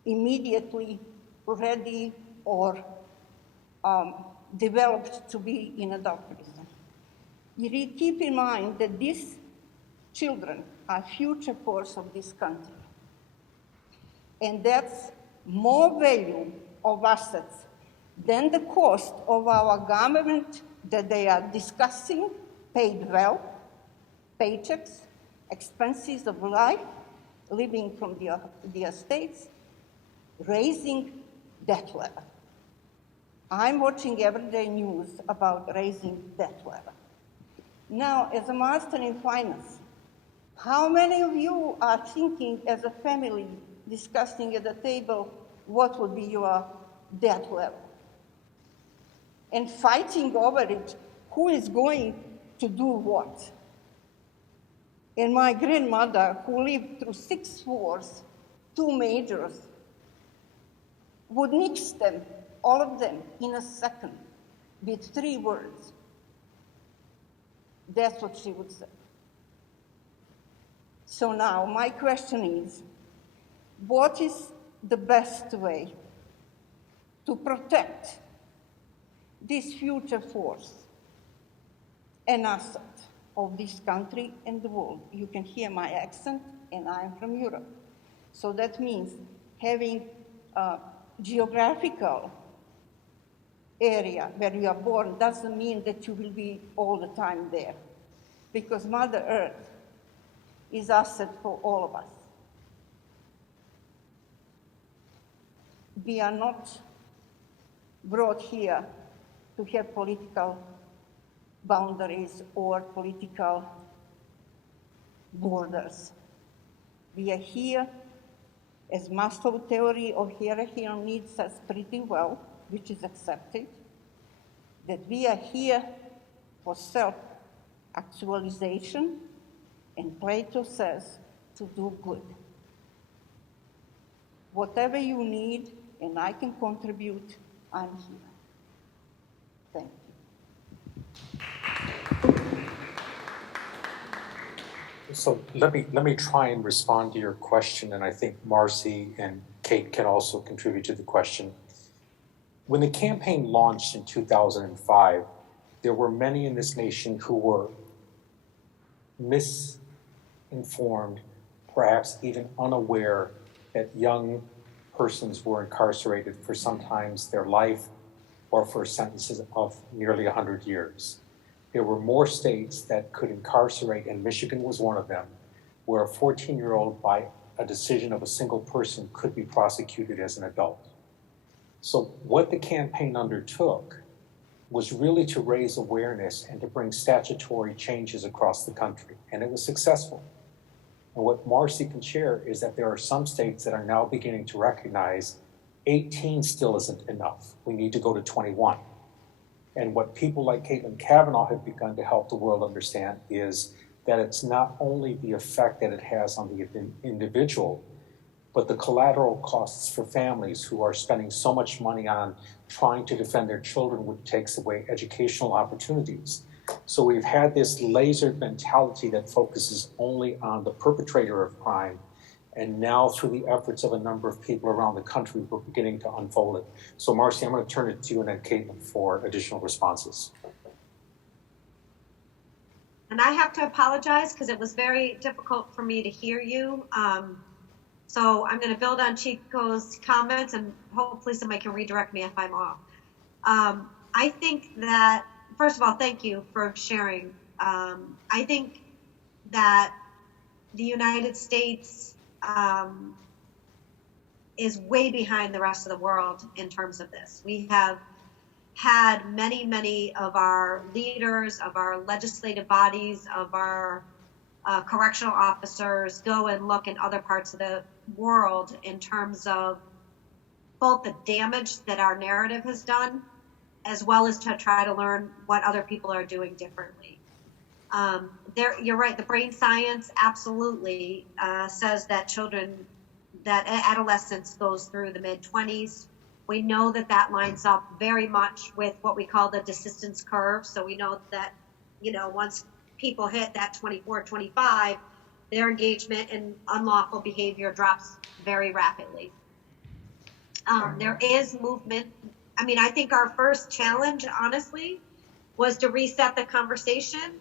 immediately ready or developed to be in adult prison. You need to keep in mind that these children are future force of this country. And that's more value of assets than the cost of our government that they are discussing, paid well, paychecks, expenses of life, living from the estates, raising debt level. I'm watching everyday news about raising debt level. Now, as a master in finance, how many of you are thinking as a family, discussing at the table what would be your debt level? And fighting over it, who is going to do what? And my grandmother, who lived through 6 wars, 2 majors, would nix them, all of them, in a second, with 3 words. That's what she would say. So now, my question is, what is the best way to protect this future force and asset of this country and the world? You can hear my accent, and I'm from Europe. So that means having a geographical area where you are born doesn't mean that you will be all the time there, because Mother Earth is asset for all of us. We are not brought here to have political boundaries or political borders. We are here, as Maslow theory of hierarchy of needs says pretty well, which is accepted, that we are here for self-actualization, and Plato says to do good. Whatever you need, and I can contribute, I'm here. Thank you. So let me try and respond to your question, and I think Marcy and Kate can also contribute to the question. When the campaign launched in 2005, there were many in this nation who were misinformed, perhaps even unaware that young persons were incarcerated for sometimes their life or for sentences of nearly 100 years. There were more states that could incarcerate, and Michigan was one of them, where a 14-year-old, by a decision of a single person, could be prosecuted as an adult. So what the campaign undertook was really to raise awareness and to bring statutory changes across the country, and it was successful. And what Marcy can share is that there are some states that are now beginning to recognize 18 still isn't enough. We need to go to 21. And what people like Caitlin Cavanagh have begun to help the world understand is that it's not only the effect that it has on the individual, but the collateral costs for families who are spending so much money on trying to defend their children, which takes away educational opportunities. So we've had this lasered mentality that focuses only on the perpetrator of crime. And now through the efforts of a number of people around the country, we're beginning to unfold it. So Marcy, I'm going to turn it to you and then Caitlin for additional responses. And I have to apologize because it was very difficult for me to hear you. So I'm going to build on Chico's comments, and hopefully somebody can redirect me if I'm off. I think that, first of all, thank you for sharing. I think that the United States is way behind the rest of the world in terms of this. We have had many of our leaders, of our legislative bodies, of our correctional officers go and look in other parts of the world in terms of both the damage that our narrative has done, as well as to try to learn what other people are doing differently. You're right, the brain science absolutely says that adolescence goes through the mid-20s. We know that lines up very much with what we call the desistance curve. So we know that, once people hit that 24, 25, their engagement in unlawful behavior drops very rapidly. There is movement. I mean, I think our first challenge, honestly, was to reset the conversation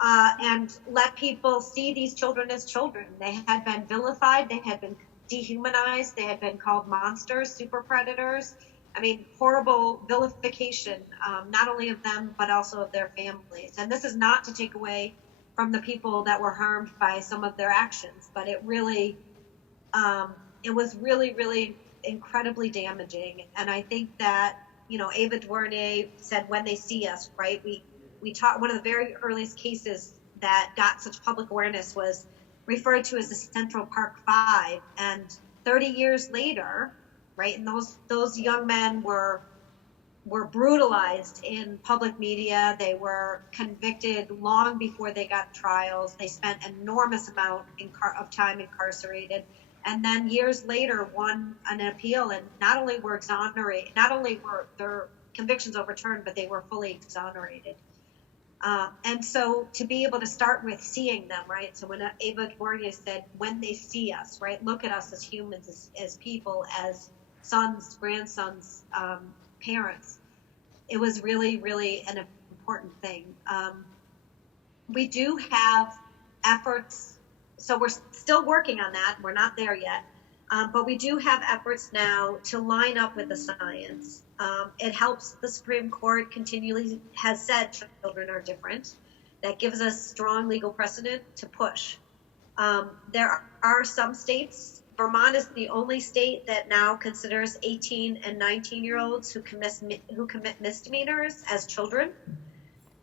and let people see these children as children. They had been vilified, they had been dehumanized, they had been called monsters, super predators. I mean, horrible vilification, not only of them, but also of their families. And this is not to take away from the people that were harmed by some of their actions, but it was really, really incredibly damaging. And I think that, Ava DuVernay said, when they see us, right? We taught, one of the very earliest cases that got such public awareness was referred to as the Central Park Five. And 30 years later, right, and those young men were brutalized in public media. They were convicted long before they got trials. They spent an enormous amount of time incarcerated. And then years later won an appeal, and not only were their convictions overturned, but they were fully exonerated. And so to be able to start with seeing them, right? So when Ava DuVernay said, when they see us, right, look at us as humans, as people, as sons, grandsons, parents, it was really, really an important thing. We do have efforts. So we're still working on that. We're not there yet. But we do have efforts now to line up with the science. It helps. The Supreme Court continually has said children are different. That gives us strong legal precedent to push. There are some states. Vermont is the only state that now considers 18 and 19-year-olds who commit misdemeanors as children.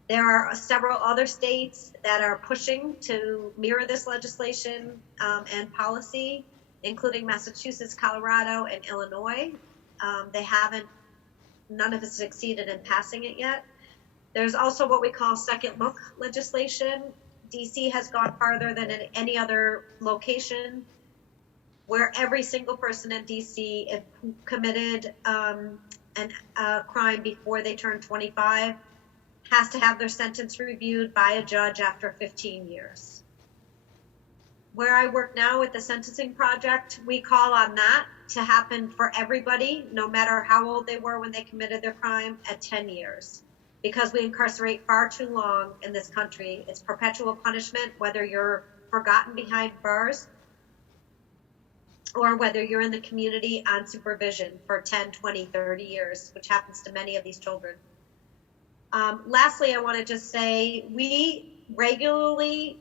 There are several other states that are pushing to mirror this legislation and policy, including Massachusetts, Colorado, and Illinois. None of us succeeded in passing it yet. There's also what we call second look legislation. DC has gone farther than in any other location, where every single person in DC who committed a crime before they turned 25 has to have their sentence reviewed by a judge after 15 years. Where I work now with the Sentencing Project, we call on that to happen for everybody, no matter how old they were when they committed their crime, at 10 years. Because we incarcerate far too long in this country. It's perpetual punishment, whether you're forgotten behind bars or whether you're in the community on supervision for 10, 20, 30 years, which happens to many of these children. Lastly, I want to just say we regularly,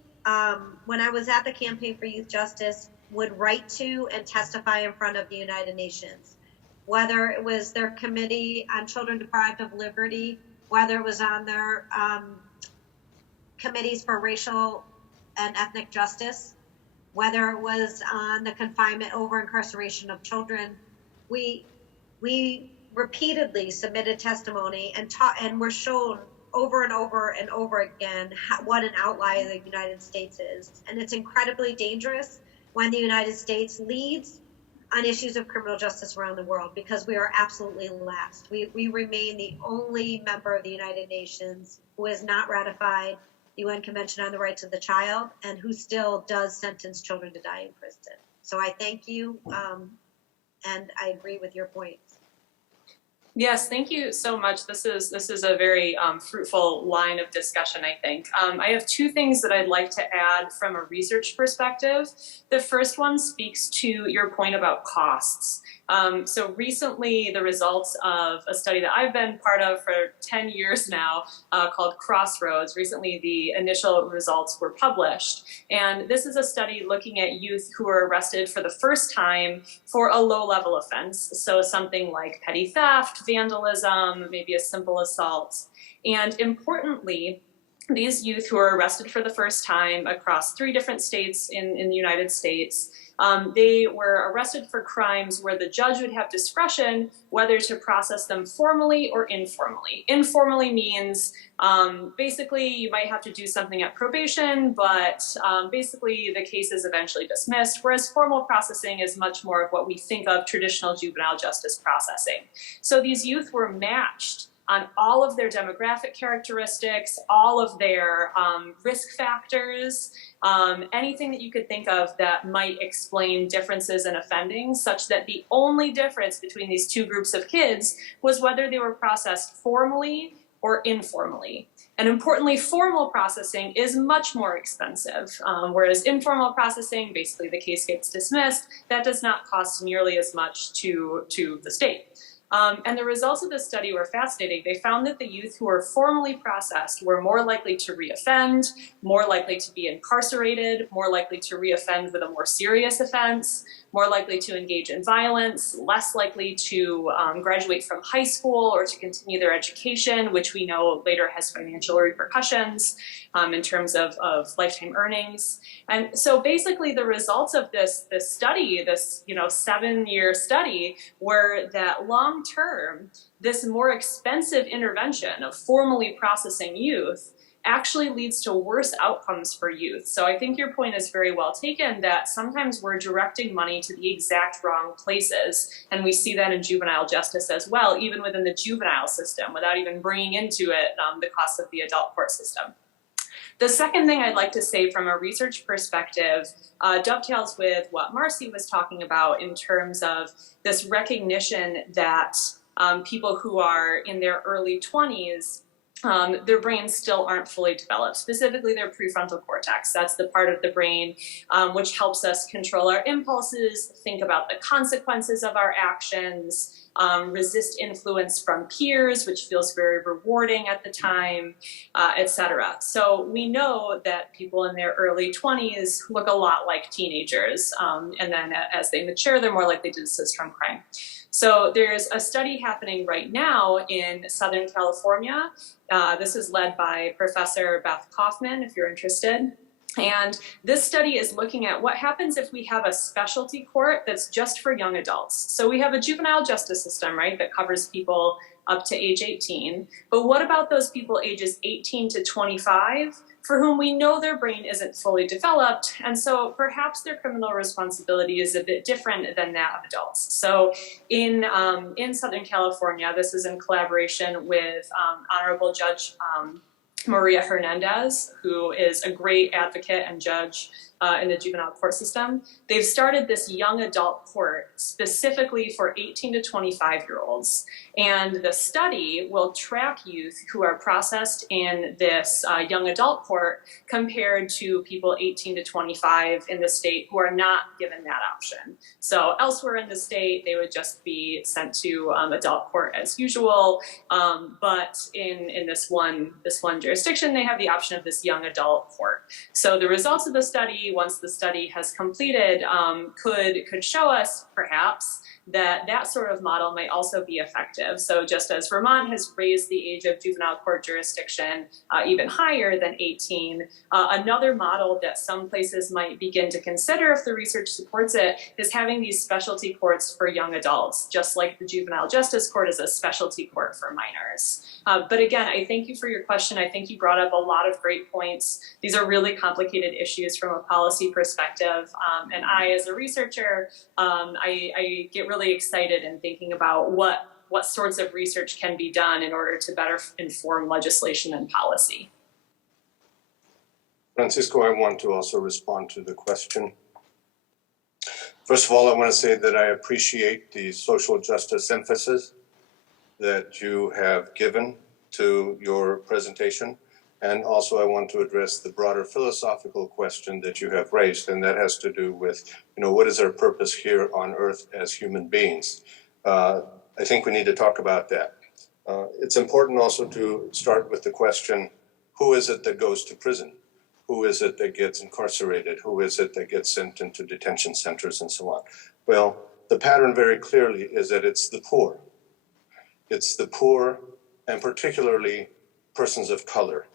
when I was at the Campaign for Youth Justice, would write to and testify in front of the United Nations, whether it was their Committee on Children Deprived of Liberty, whether it was on their committees for racial and ethnic justice, whether it was on the confinement over incarceration of children. We repeatedly submitted testimony and were shown over and over and over again what an outlier the United States is. And it's incredibly dangerous when the United States leads on issues of criminal justice around the world, because we are absolutely last. We remain the only member of the United Nations who has not ratified the UN Convention on the Rights of the Child and who still does sentence children to die in prison. So I thank you, and I agree with your points. Yes, thank you so much. This is a very fruitful line of discussion, I think. I have two things that I'd like to add from a research perspective. The first one speaks to your point about costs. So recently, the results of a study that I've been part of for 10 years now called Crossroads, recently the initial results were published. And this is a study looking at youth who were arrested for the first time for a low-level offense. So something like petty theft, vandalism, maybe a simple assault. And importantly, these youth who are arrested for the first time across 3 different states in the United States, they were arrested for crimes where the judge would have discretion whether to process them formally or informally. Informally means basically you might have to do something at probation, but basically the case is eventually dismissed, whereas formal processing is much more of what we think of traditional juvenile justice processing. So these youth were matched on all of their demographic characteristics, all of their risk factors, anything that you could think of that might explain differences in offending, such that the only difference between these 2 groups of kids was whether they were processed formally or informally. And importantly, formal processing is much more expensive, whereas informal processing, basically the case gets dismissed, that does not cost nearly as much to the state. And the results of this study were fascinating. They found that the youth who were formally processed were more likely to reoffend, more likely to be incarcerated, more likely to reoffend with a more serious offense, more likely to engage in violence, less likely to graduate from high school or to continue their education, which we know later has financial repercussions in terms of lifetime earnings. And so basically the results of this study, this 7-year study, were that long term, this more expensive intervention of formally processing youth actually leads to worse outcomes for youth. So I think your point is very well taken that sometimes we're directing money to the exact wrong places. And we see that in juvenile justice as well, even within the juvenile system, without even bringing into it the cost of the adult court system. The second thing I'd like to say from a research perspective dovetails with what Marcy was talking about in terms of this recognition that people who are in their early 20s, their brains still aren't fully developed, specifically their prefrontal cortex. That's the part of the brain which helps us control our impulses, think about the consequences of our actions, resist influence from peers, which feels very rewarding at the time, etc. So we know that people in their early 20s look a lot like teenagers, and then as they mature, they're more likely to desist from crime. So there's a study happening right now in Southern California. This is led by Professor Beth Kaufman, if you're interested. And this study is looking at what happens if we have a specialty court that's just for young adults. So we have a juvenile justice system, right, that covers people up to age 18. But what about those people ages 18 to 25 for whom we know their brain isn't fully developed? And so perhaps their criminal responsibility is a bit different than that of adults. So in Southern California, this is in collaboration with Honorable Judge Maria Hernandez, who is a great advocate and judge in the juvenile court system. They've started this young adult court specifically for 18 to 25-year-olds. And the study will track youth who are processed in this young adult court compared to people 18 to 25 in the state who are not given that option. So elsewhere in the state, they would just be sent to adult court as usual. But in this one jurisdiction, they have the option of this young adult court. So the results of the study, once the study has completed, could show us perhaps that sort of model might also be effective. So just as Vermont has raised the age of juvenile court jurisdiction even higher than 18, another model that some places might begin to consider if the research supports it is having these specialty courts for young adults, just like the juvenile justice court is a specialty court for minors. But again, I thank you for your question. I think you brought up a lot of great points. These are really complicated issues from a policy perspective. And I, as a researcher, I get really excited in thinking about what sorts of research can be done in order to better inform legislation and policy. Francisco, I want to also respond to the question. First of all, I want to say that I appreciate the social justice emphasis that you have given to your presentation. And also I want to address the broader philosophical question that you have raised, and that has to do with, what is our purpose here on earth as human beings? I think we need to talk about that. It's important also to start with the question, who is it that goes to prison? Who is it that gets incarcerated? Who is it that gets sent into detention centers and so on? Well, the pattern very clearly is that it's the poor. It's the poor, and particularly persons of color,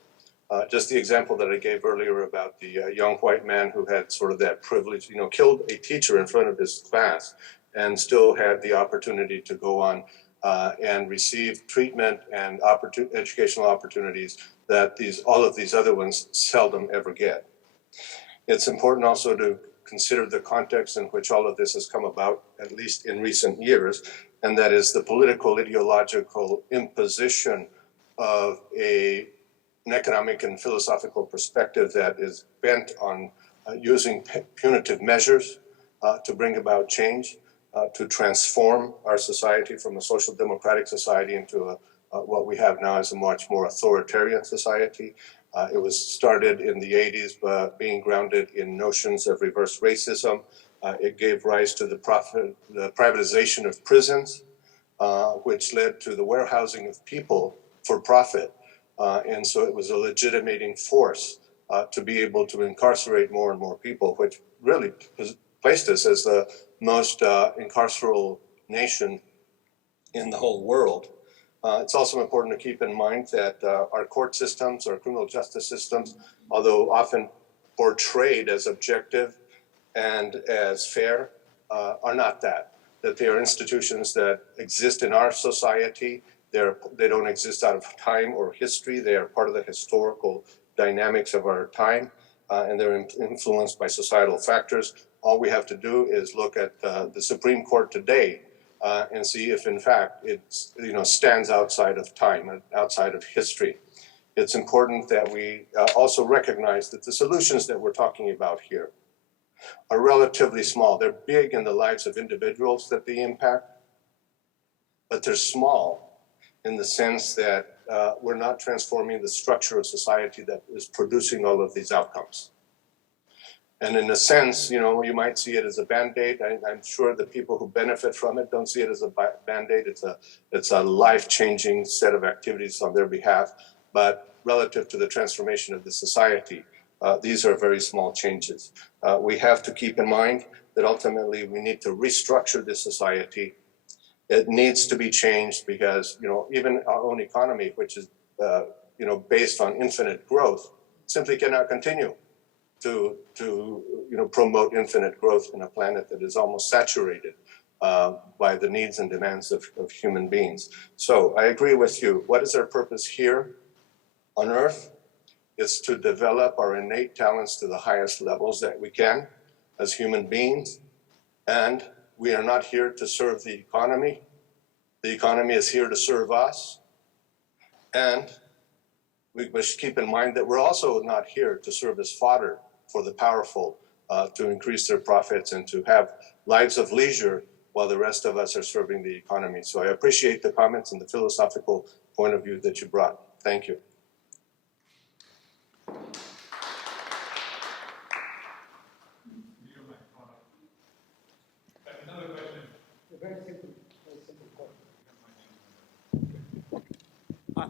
Just the example that I gave earlier about the young white man who had sort of that privilege, killed a teacher in front of his class and still had the opportunity to go on and receive treatment and educational opportunities that all of these other ones seldom ever get. It's important also to consider the context in which all of this has come about, at least in recent years, and that is the political ideological imposition of an economic and philosophical perspective that is bent on using punitive measures to bring about change, to transform our society from a social democratic society into what we have now as a much more authoritarian society. It was started in the 80s, but being grounded in notions of reverse racism. It gave rise to the privatization of prisons, which led to the warehousing of people for profit. And so it was a legitimating force to be able to incarcerate more and more people, which really placed us as the most incarceral nation in the whole world. It's also important to keep in mind that our court systems, our criminal justice systems, although often portrayed as objective and as fair, are not that they are institutions that exist in our society. They don't exist out of time or history. They are part of the historical dynamics of our time, and they're influenced by societal factors. All we have to do is look at the Supreme Court today and see if, in fact, it stands outside of time, outside of history. It's important that we also recognize that the solutions that we're talking about here are relatively small. They're big in the lives of individuals that they impact, but they're small in the sense that we're not transforming the structure of society that is producing all of these outcomes. And in a sense, you might see it as a Band-Aid. I'm sure the people who benefit from it don't see it as a Band-Aid. It's a life-changing set of activities on their behalf. But relative to the transformation of the society, these are very small changes. We have to keep in mind that ultimately we need to restructure this society. It needs to be changed because, even our own economy, which is, based on infinite growth, simply cannot continue to promote infinite growth in a planet that is almost saturated by the needs and demands of human beings. So I agree with you. What is our purpose here on Earth? It's to develop our innate talents to the highest levels that we can as human beings. And we are not here to serve the economy. The economy is here to serve us. And we must keep in mind that we're also not here to serve as fodder for the powerful to increase their profits and to have lives of leisure while the rest of us are serving the economy. So I appreciate the comments and the philosophical point of view that you brought. Thank you. Another question. A very simple question.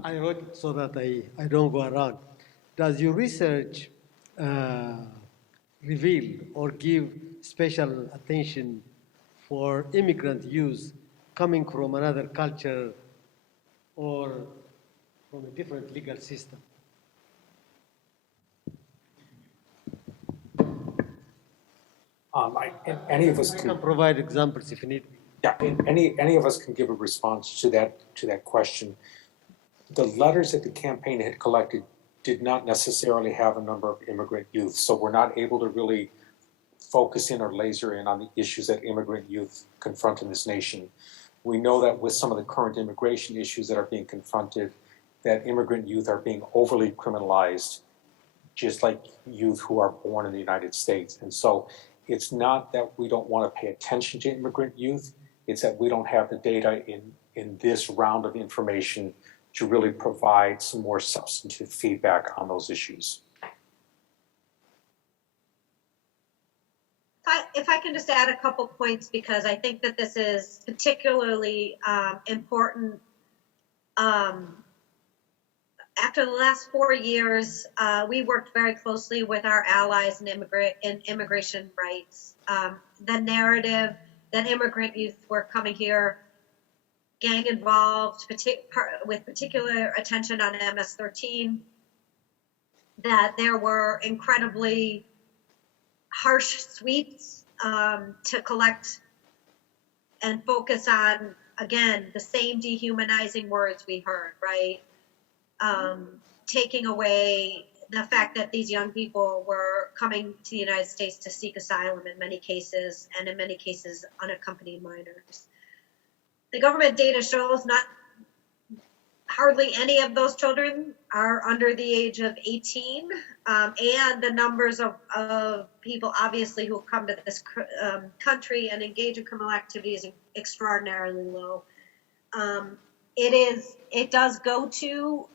I wrote it so that I don't go around. Does your research reveal or give special attention for immigrant youth coming from another culture or from a different legal system? Any of us I can can provide examples if you need. Yeah, any of us can give a response to that question. The letters that the campaign had collected did not necessarily have a number of immigrant youth, so we're not able to really focus in or laser in on the issues that immigrant youth confront in this nation. We know that with some of the current immigration issues that are being confronted, that immigrant youth are being overly criminalized, just like youth who are born in the United States. And so it's not that we don't want to pay attention to immigrant youth, it's that we don't have the data in this round of information to really provide some more substantive feedback on those issues. If I can just add a couple points, because I think that this is particularly important. After the last 4 years, we worked very closely with our allies in immigration rights. The narrative that immigrant youth were coming here gang involved, with particular attention on MS-13, that there were incredibly harsh sweeps to collect and focus on, again, the same dehumanizing words we heard, right? Taking away the fact that these young people were coming to the United States to seek asylum in many cases, and in many cases unaccompanied minors. The government data shows hardly any of those children are under the age of 18, and the numbers of people obviously who come to this country and engage in criminal activity is extraordinarily low. It does go to,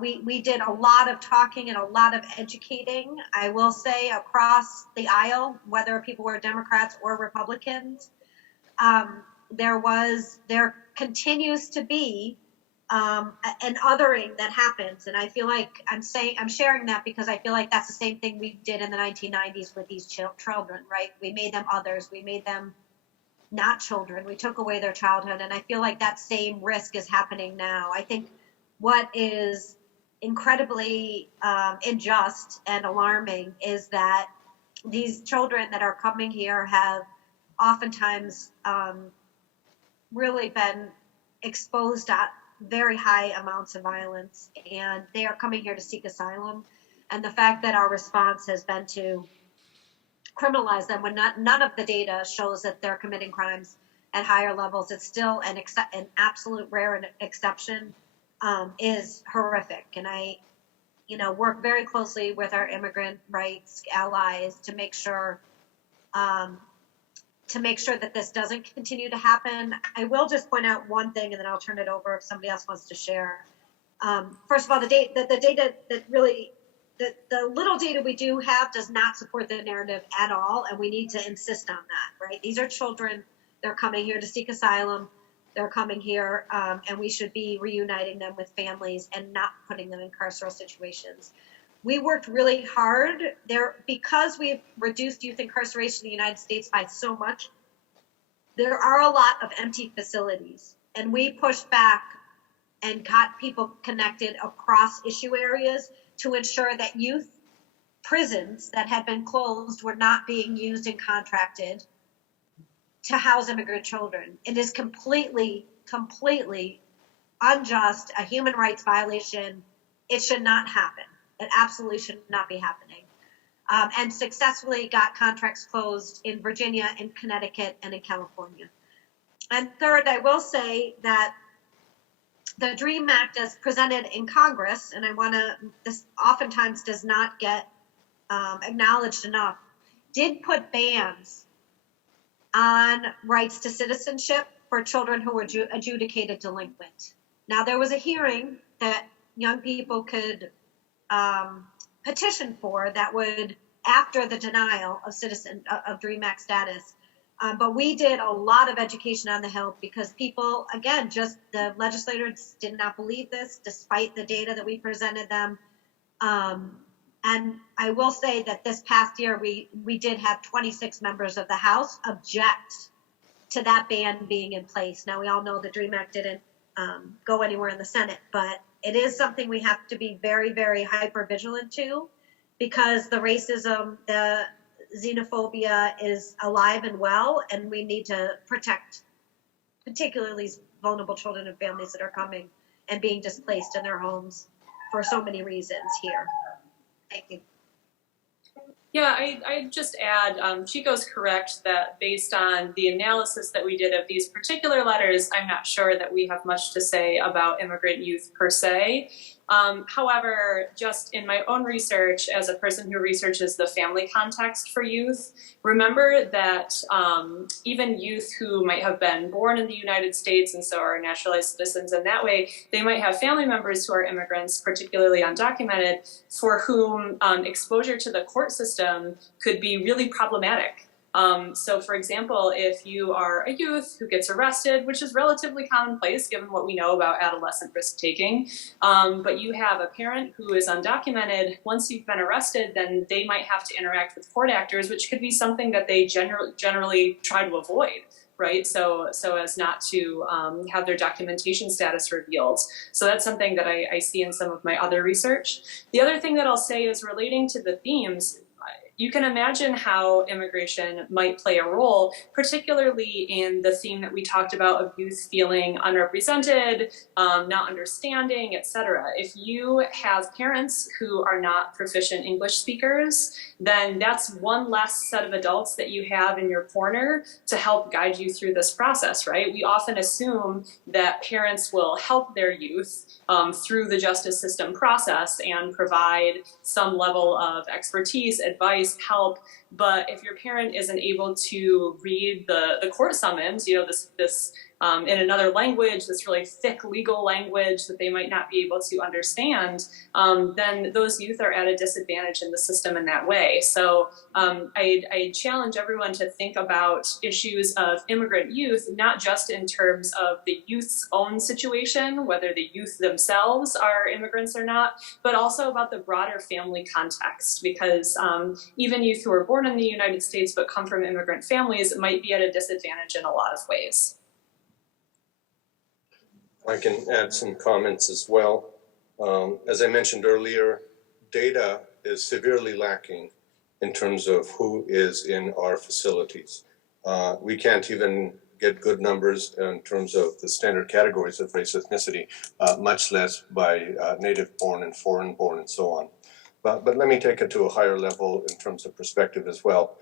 we did a lot of talking and a lot of educating, I will say, across the aisle, whether people were Democrats or Republicans. There continues to be an othering that happens, and I feel like I'm sharing that because I feel like that's the same thing we did in the 1990s with these children, right? We made them others, we made them not children, we took away their childhood, and I feel like that same risk is happening now. I think what is incredibly unjust and alarming is that these children that are coming here have oftentimes really been exposed to very high amounts of violence, and they are coming here to seek asylum. And the fact that our response has been to criminalize them when none of the data shows that they're committing crimes at higher levels, it's still an absolute rare exception, is horrific. And I, work very closely with our immigrant rights allies to make sure that this doesn't continue to happen. I will just point out one thing, and then I'll turn it over if somebody else wants to share. First of all, the data that really, the little data we do have does not support the narrative at all, and we need to insist on that, right? These are children, they're coming here to seek asylum, they're coming here, and we should be reuniting them with families and not putting them in carceral situations. We worked really hard there because we've reduced youth incarceration in the United States by so much. There are a lot of empty facilities, and we pushed back and got people connected across issue areas to ensure that youth prisons that had been closed were not being used and contracted to house immigrant children. It is completely unjust, a human rights violation. It should not happen. It absolutely should not be happening. And successfully got contracts closed in Virginia, in Connecticut, and in California. And third, I will say that the DREAM Act as presented in Congress, and this oftentimes does not get acknowledged enough, did put bans on rights to citizenship for children who were adjudicated delinquent. Now, there was a hearing that young people could petition for that would, after the denial of DREAM Act status. But we did a lot of education on the Hill because people, again, the legislators did not believe this despite the data that we presented them. And I will say that this past year, we did have 26 members of the House object to that ban being in place. Now, we all know the DREAM Act didn't go anywhere in the Senate, but it is something we have to be very, very hyper vigilant to, because the racism, the xenophobia is alive and well, and we need to protect particularly vulnerable children and families that are coming and being displaced in their homes for so many reasons here. Thank you. Yeah, I just add, Chico's correct that based on the analysis that we did of these particular letters, I'm not sure that we have much to say about immigrant youth per se. However, just in my own research, as a person who researches the family context for youth, remember that even youth who might have been born in the United States and so are naturalized citizens in that way, they might have family members who are immigrants, particularly undocumented, for whom exposure to the court system could be really problematic. So for example, if you are a youth who gets arrested, which is relatively commonplace given what we know about adolescent risk-taking, but you have a parent who is undocumented, once you've been arrested, then they might have to interact with court actors, which could be something that they generally try to avoid. right? So as not to have their documentation status revealed. So that's something that I see in some of my other research. The other thing that I'll say is relating to the themes. You can imagine how immigration might play a role, particularly in the theme that we talked about of youth feeling unrepresented, not understanding, etc. If you have parents who are not proficient English speakers, then that's one less set of adults that you have in your corner to help guide you through this process, right? We often assume that parents will help their youth through the justice system process and provide some level of expertise, advice, help. But if your parent isn't able to read the court summons, you know, this in another language, this really thick legal language that they might not be able to understand, then those youth are at a disadvantage in the system in that way. So I challenge everyone to think about issues of immigrant youth, not just in terms of the youth's own situation, whether the youth themselves are immigrants or not, but also about the broader family context, because even youth who are born in the United States but come from immigrant families might be at a disadvantage in a lot of ways. I can add some comments as well. As I mentioned earlier, data is severely lacking in terms of who is in our facilities. We can't even get good numbers in terms of the standard categories of race ethnicity, much less by native born and foreign born and so on. But let me take it to a higher level in terms of perspective as well.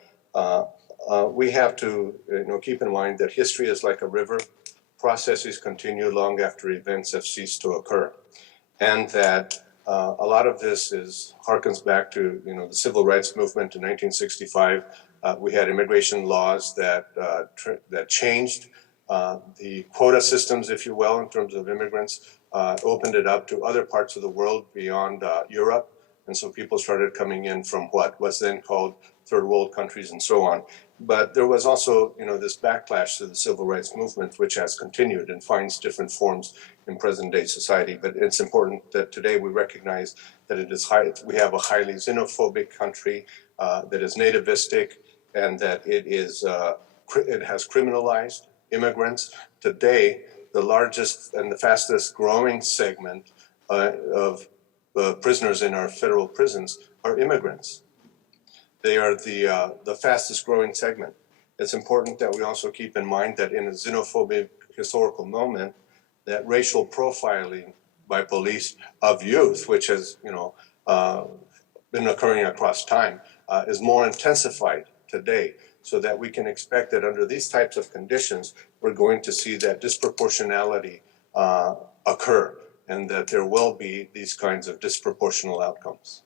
We have to keep in mind that history is like a river. Processes continue long after events have ceased to occur, and that a lot of this harkens back to the civil rights movement in 1965. We had immigration laws that changed the quota systems, if you will, in terms of immigrants, opened it up to other parts of the world beyond Europe, and so people started coming in from what was then called third world countries and so on. But there was also, this backlash to the civil rights movement, which has continued and finds different forms in present-day society. But it's important that today we recognize that we have a highly xenophobic country that is nativistic, and that it has criminalized immigrants. Today, the largest and the fastest growing segment of prisoners in our federal prisons are immigrants. They are the fastest growing segment. It's important that we also keep in mind that in a xenophobic historical moment, that racial profiling by police of youth, which has been occurring across time, is more intensified today, so that we can expect that under these types of conditions, we're going to see that disproportionality occur, and that there will be these kinds of disproportional outcomes.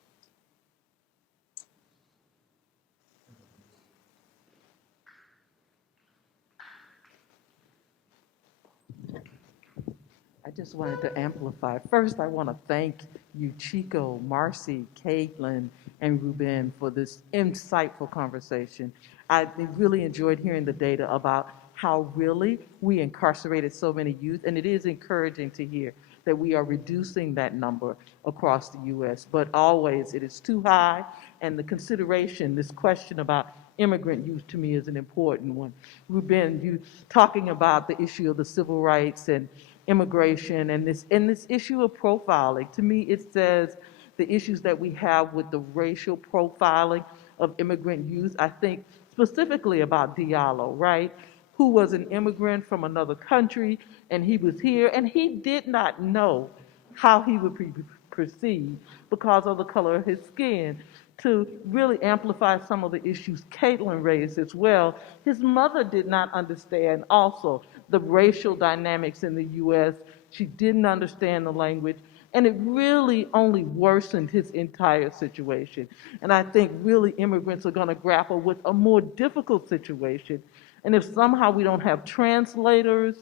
I just wanted to amplify. First, I want to thank you, Chico, Marcy, Caitlin, and Rubén for this insightful conversation. I really enjoyed hearing the data about how really we incarcerated so many youth, and it is encouraging to hear that we are reducing that number across the U.S., but always it is too high, and the consideration, this question about immigrant youth to me is an important one. Rubén, you talking about the issue of the civil rights and immigration and this issue of profiling. To me, it says the issues that we have with the racial profiling of immigrant youth. I think specifically about Diallo, right? Who was an immigrant from another country, and he was here, and he did not know how he would be perceived because of the color of his skin. To really amplify some of the issues Caitlin raised as well, his mother did not understand also the racial dynamics in the U.S. She didn't understand the language, and it really only worsened his entire situation. And I think really immigrants are going to grapple with a more difficult situation. And if somehow we don't have translators,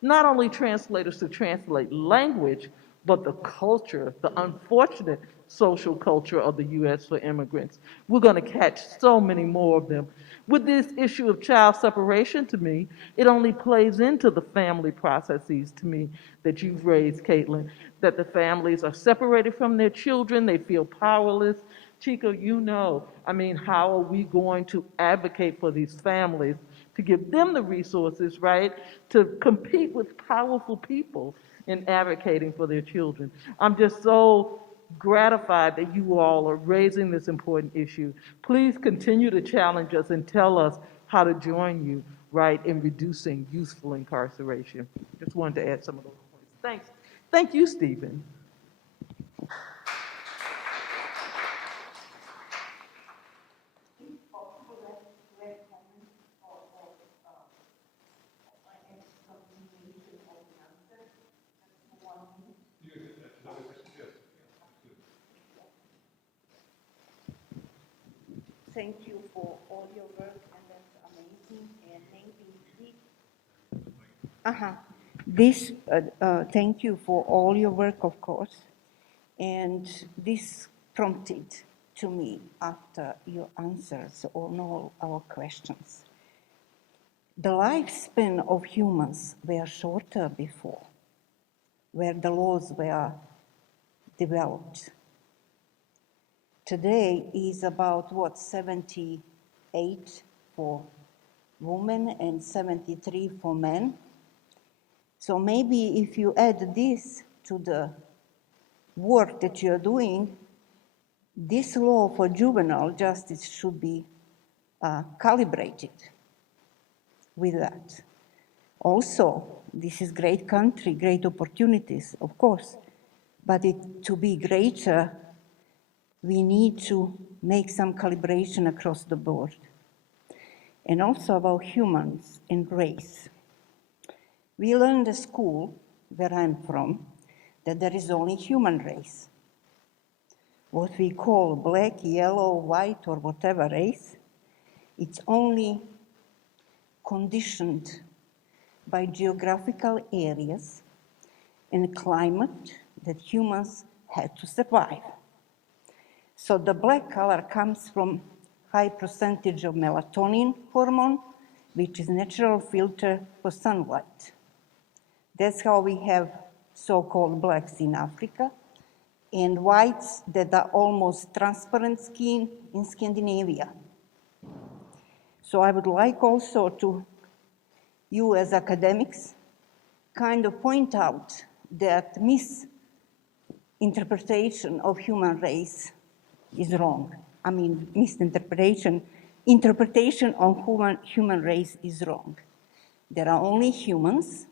not only translators to translate language, but the culture, the unfortunate social culture of the U.S. for immigrants, we're going to catch so many more of them. With this issue of child separation, to me, it only plays into the family processes, to me, that you've raised, Caitlin, that the families are separated from their children, they feel powerless. Chico, how are we going to advocate for these families to give them the resources, right, to compete with powerful people in advocating for their children. I'm just so gratified that you all are raising this important issue. Please continue to challenge us and tell us how to join you, right, in reducing youthful incarceration. Just wanted to add some of those points. Thanks. Thank you, Stephen. Thank you for all your work, and that's amazing. And maybe thank you for all your work, of course. And this prompted to me after your answers on all our questions. The lifespan of humans were shorter before, where the laws were developed. Today is about, 78 for women and 73 for men. So maybe if you add this to the work that you're doing, this law for juvenile justice should be calibrated with that. Also, this is great country, great opportunities, of course, but to be greater, we need to make some calibration across the board. And also about humans and race. We learned at school, where I'm from, that there is only human race. What we call black, yellow, white, or whatever race, it's only conditioned by geographical areas and climate that humans had to survive. So the black color comes from high percentage of melatonin hormone, which is natural filter for sunlight. That's how we have so-called blacks in Africa, and whites that are almost transparent skin in Scandinavia. So I would like also to, you as academics, kind of point out that misinterpretation of human race is wrong. I mean, interpretation on human race is wrong. There are only humans,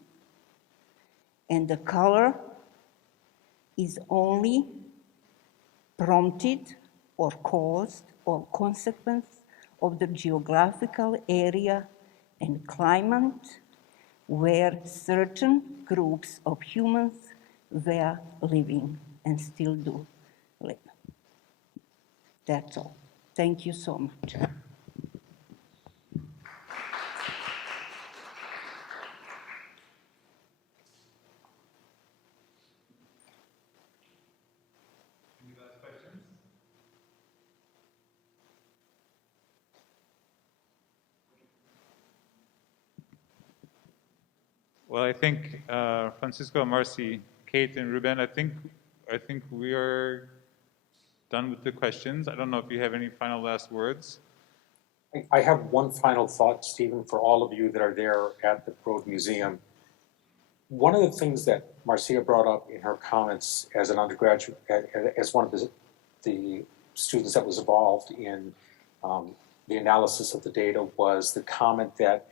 and the color is only prompted or caused or consequence of the geographical area and climate where certain groups of humans were living and still do live. That's all. Thank you so much. Any last questions? Well, I think Francisco, Marcy, Kate, and Rubén, I think we are done with the questions. I don't know if you have any final last words. I have one final thought, Stephen, for all of you that are there at the Broad Museum. One of the things that Marcia brought up in her comments as an undergraduate, as one of the students that was involved in the analysis of the data, was the comment that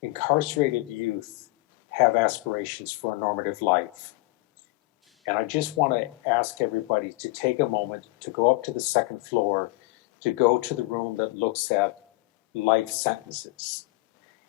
incarcerated youth have aspirations for a normative life. And I just want to ask everybody to take a moment to go up to the second floor, to go to the room that looks at life sentences,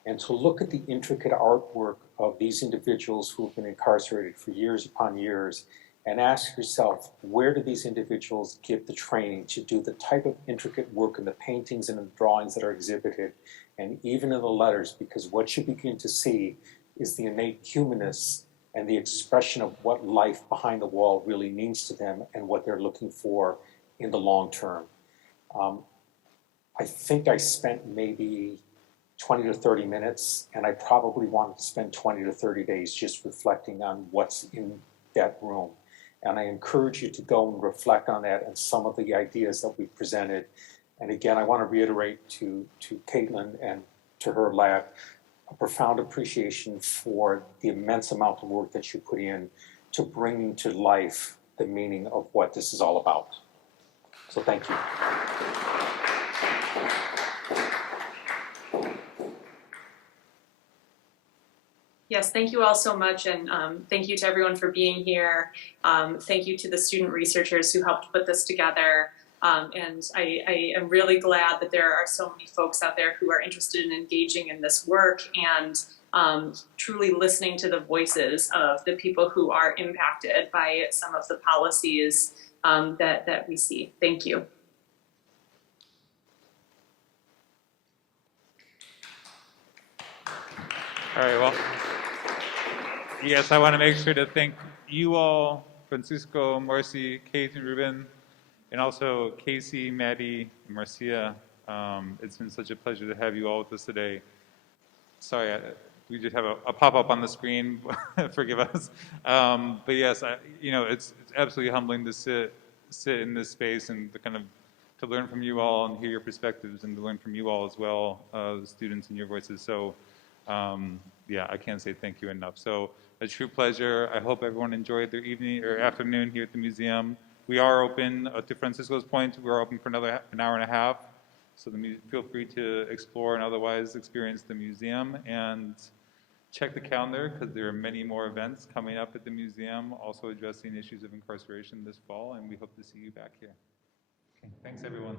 and to look at the intricate artwork of these individuals who have been incarcerated for years upon years, and ask yourself, where do these individuals get the training to do the type of intricate work in the paintings and the drawings that are exhibited, and even in the letters, because what you begin to see is the innate humanness and the expression of what life behind the wall really means to them and what they're looking for in the long term. I think I spent maybe 20 to 30 minutes, and I probably wanted to spend 20 to 30 days just reflecting on what's in that room. And I encourage you to go and reflect on that and some of the ideas that we presented. And again, I want to reiterate to Caitlin and to her lab a profound appreciation for the immense amount of work that you put in to bringing to life the meaning of what this is all about. So thank you. Yes, thank you all so much, and thank you to everyone for being here. Thank you to the student researchers who helped put this together. And I am really glad that there are so many folks out there who are interested in engaging in this work and truly listening to the voices of the people who are impacted by some of the policies that we see. Thank you. All right, well, yes, I want to make sure to thank you all, Francisco, Marcy, Kate, and Ruben, and also Casey, Maddie, and Marcia. It's been such a pleasure to have you all with us today. Sorry, we just have a pop-up on the screen. Forgive us. But yes, it's absolutely humbling to sit in this space and to learn from you all and hear your perspectives and to learn from you all as well, the students and your voices. So yeah, I can't say thank you enough. So a true pleasure. I hope everyone enjoyed their evening or afternoon here at the museum. We are open, to Francisco's point, we're open for another an hour and a half. So feel free to explore and otherwise experience the museum, and check the calendar because there are many more events coming up at the museum, also addressing issues of incarceration this fall, and we hope to see you back here. Okay, thanks everyone.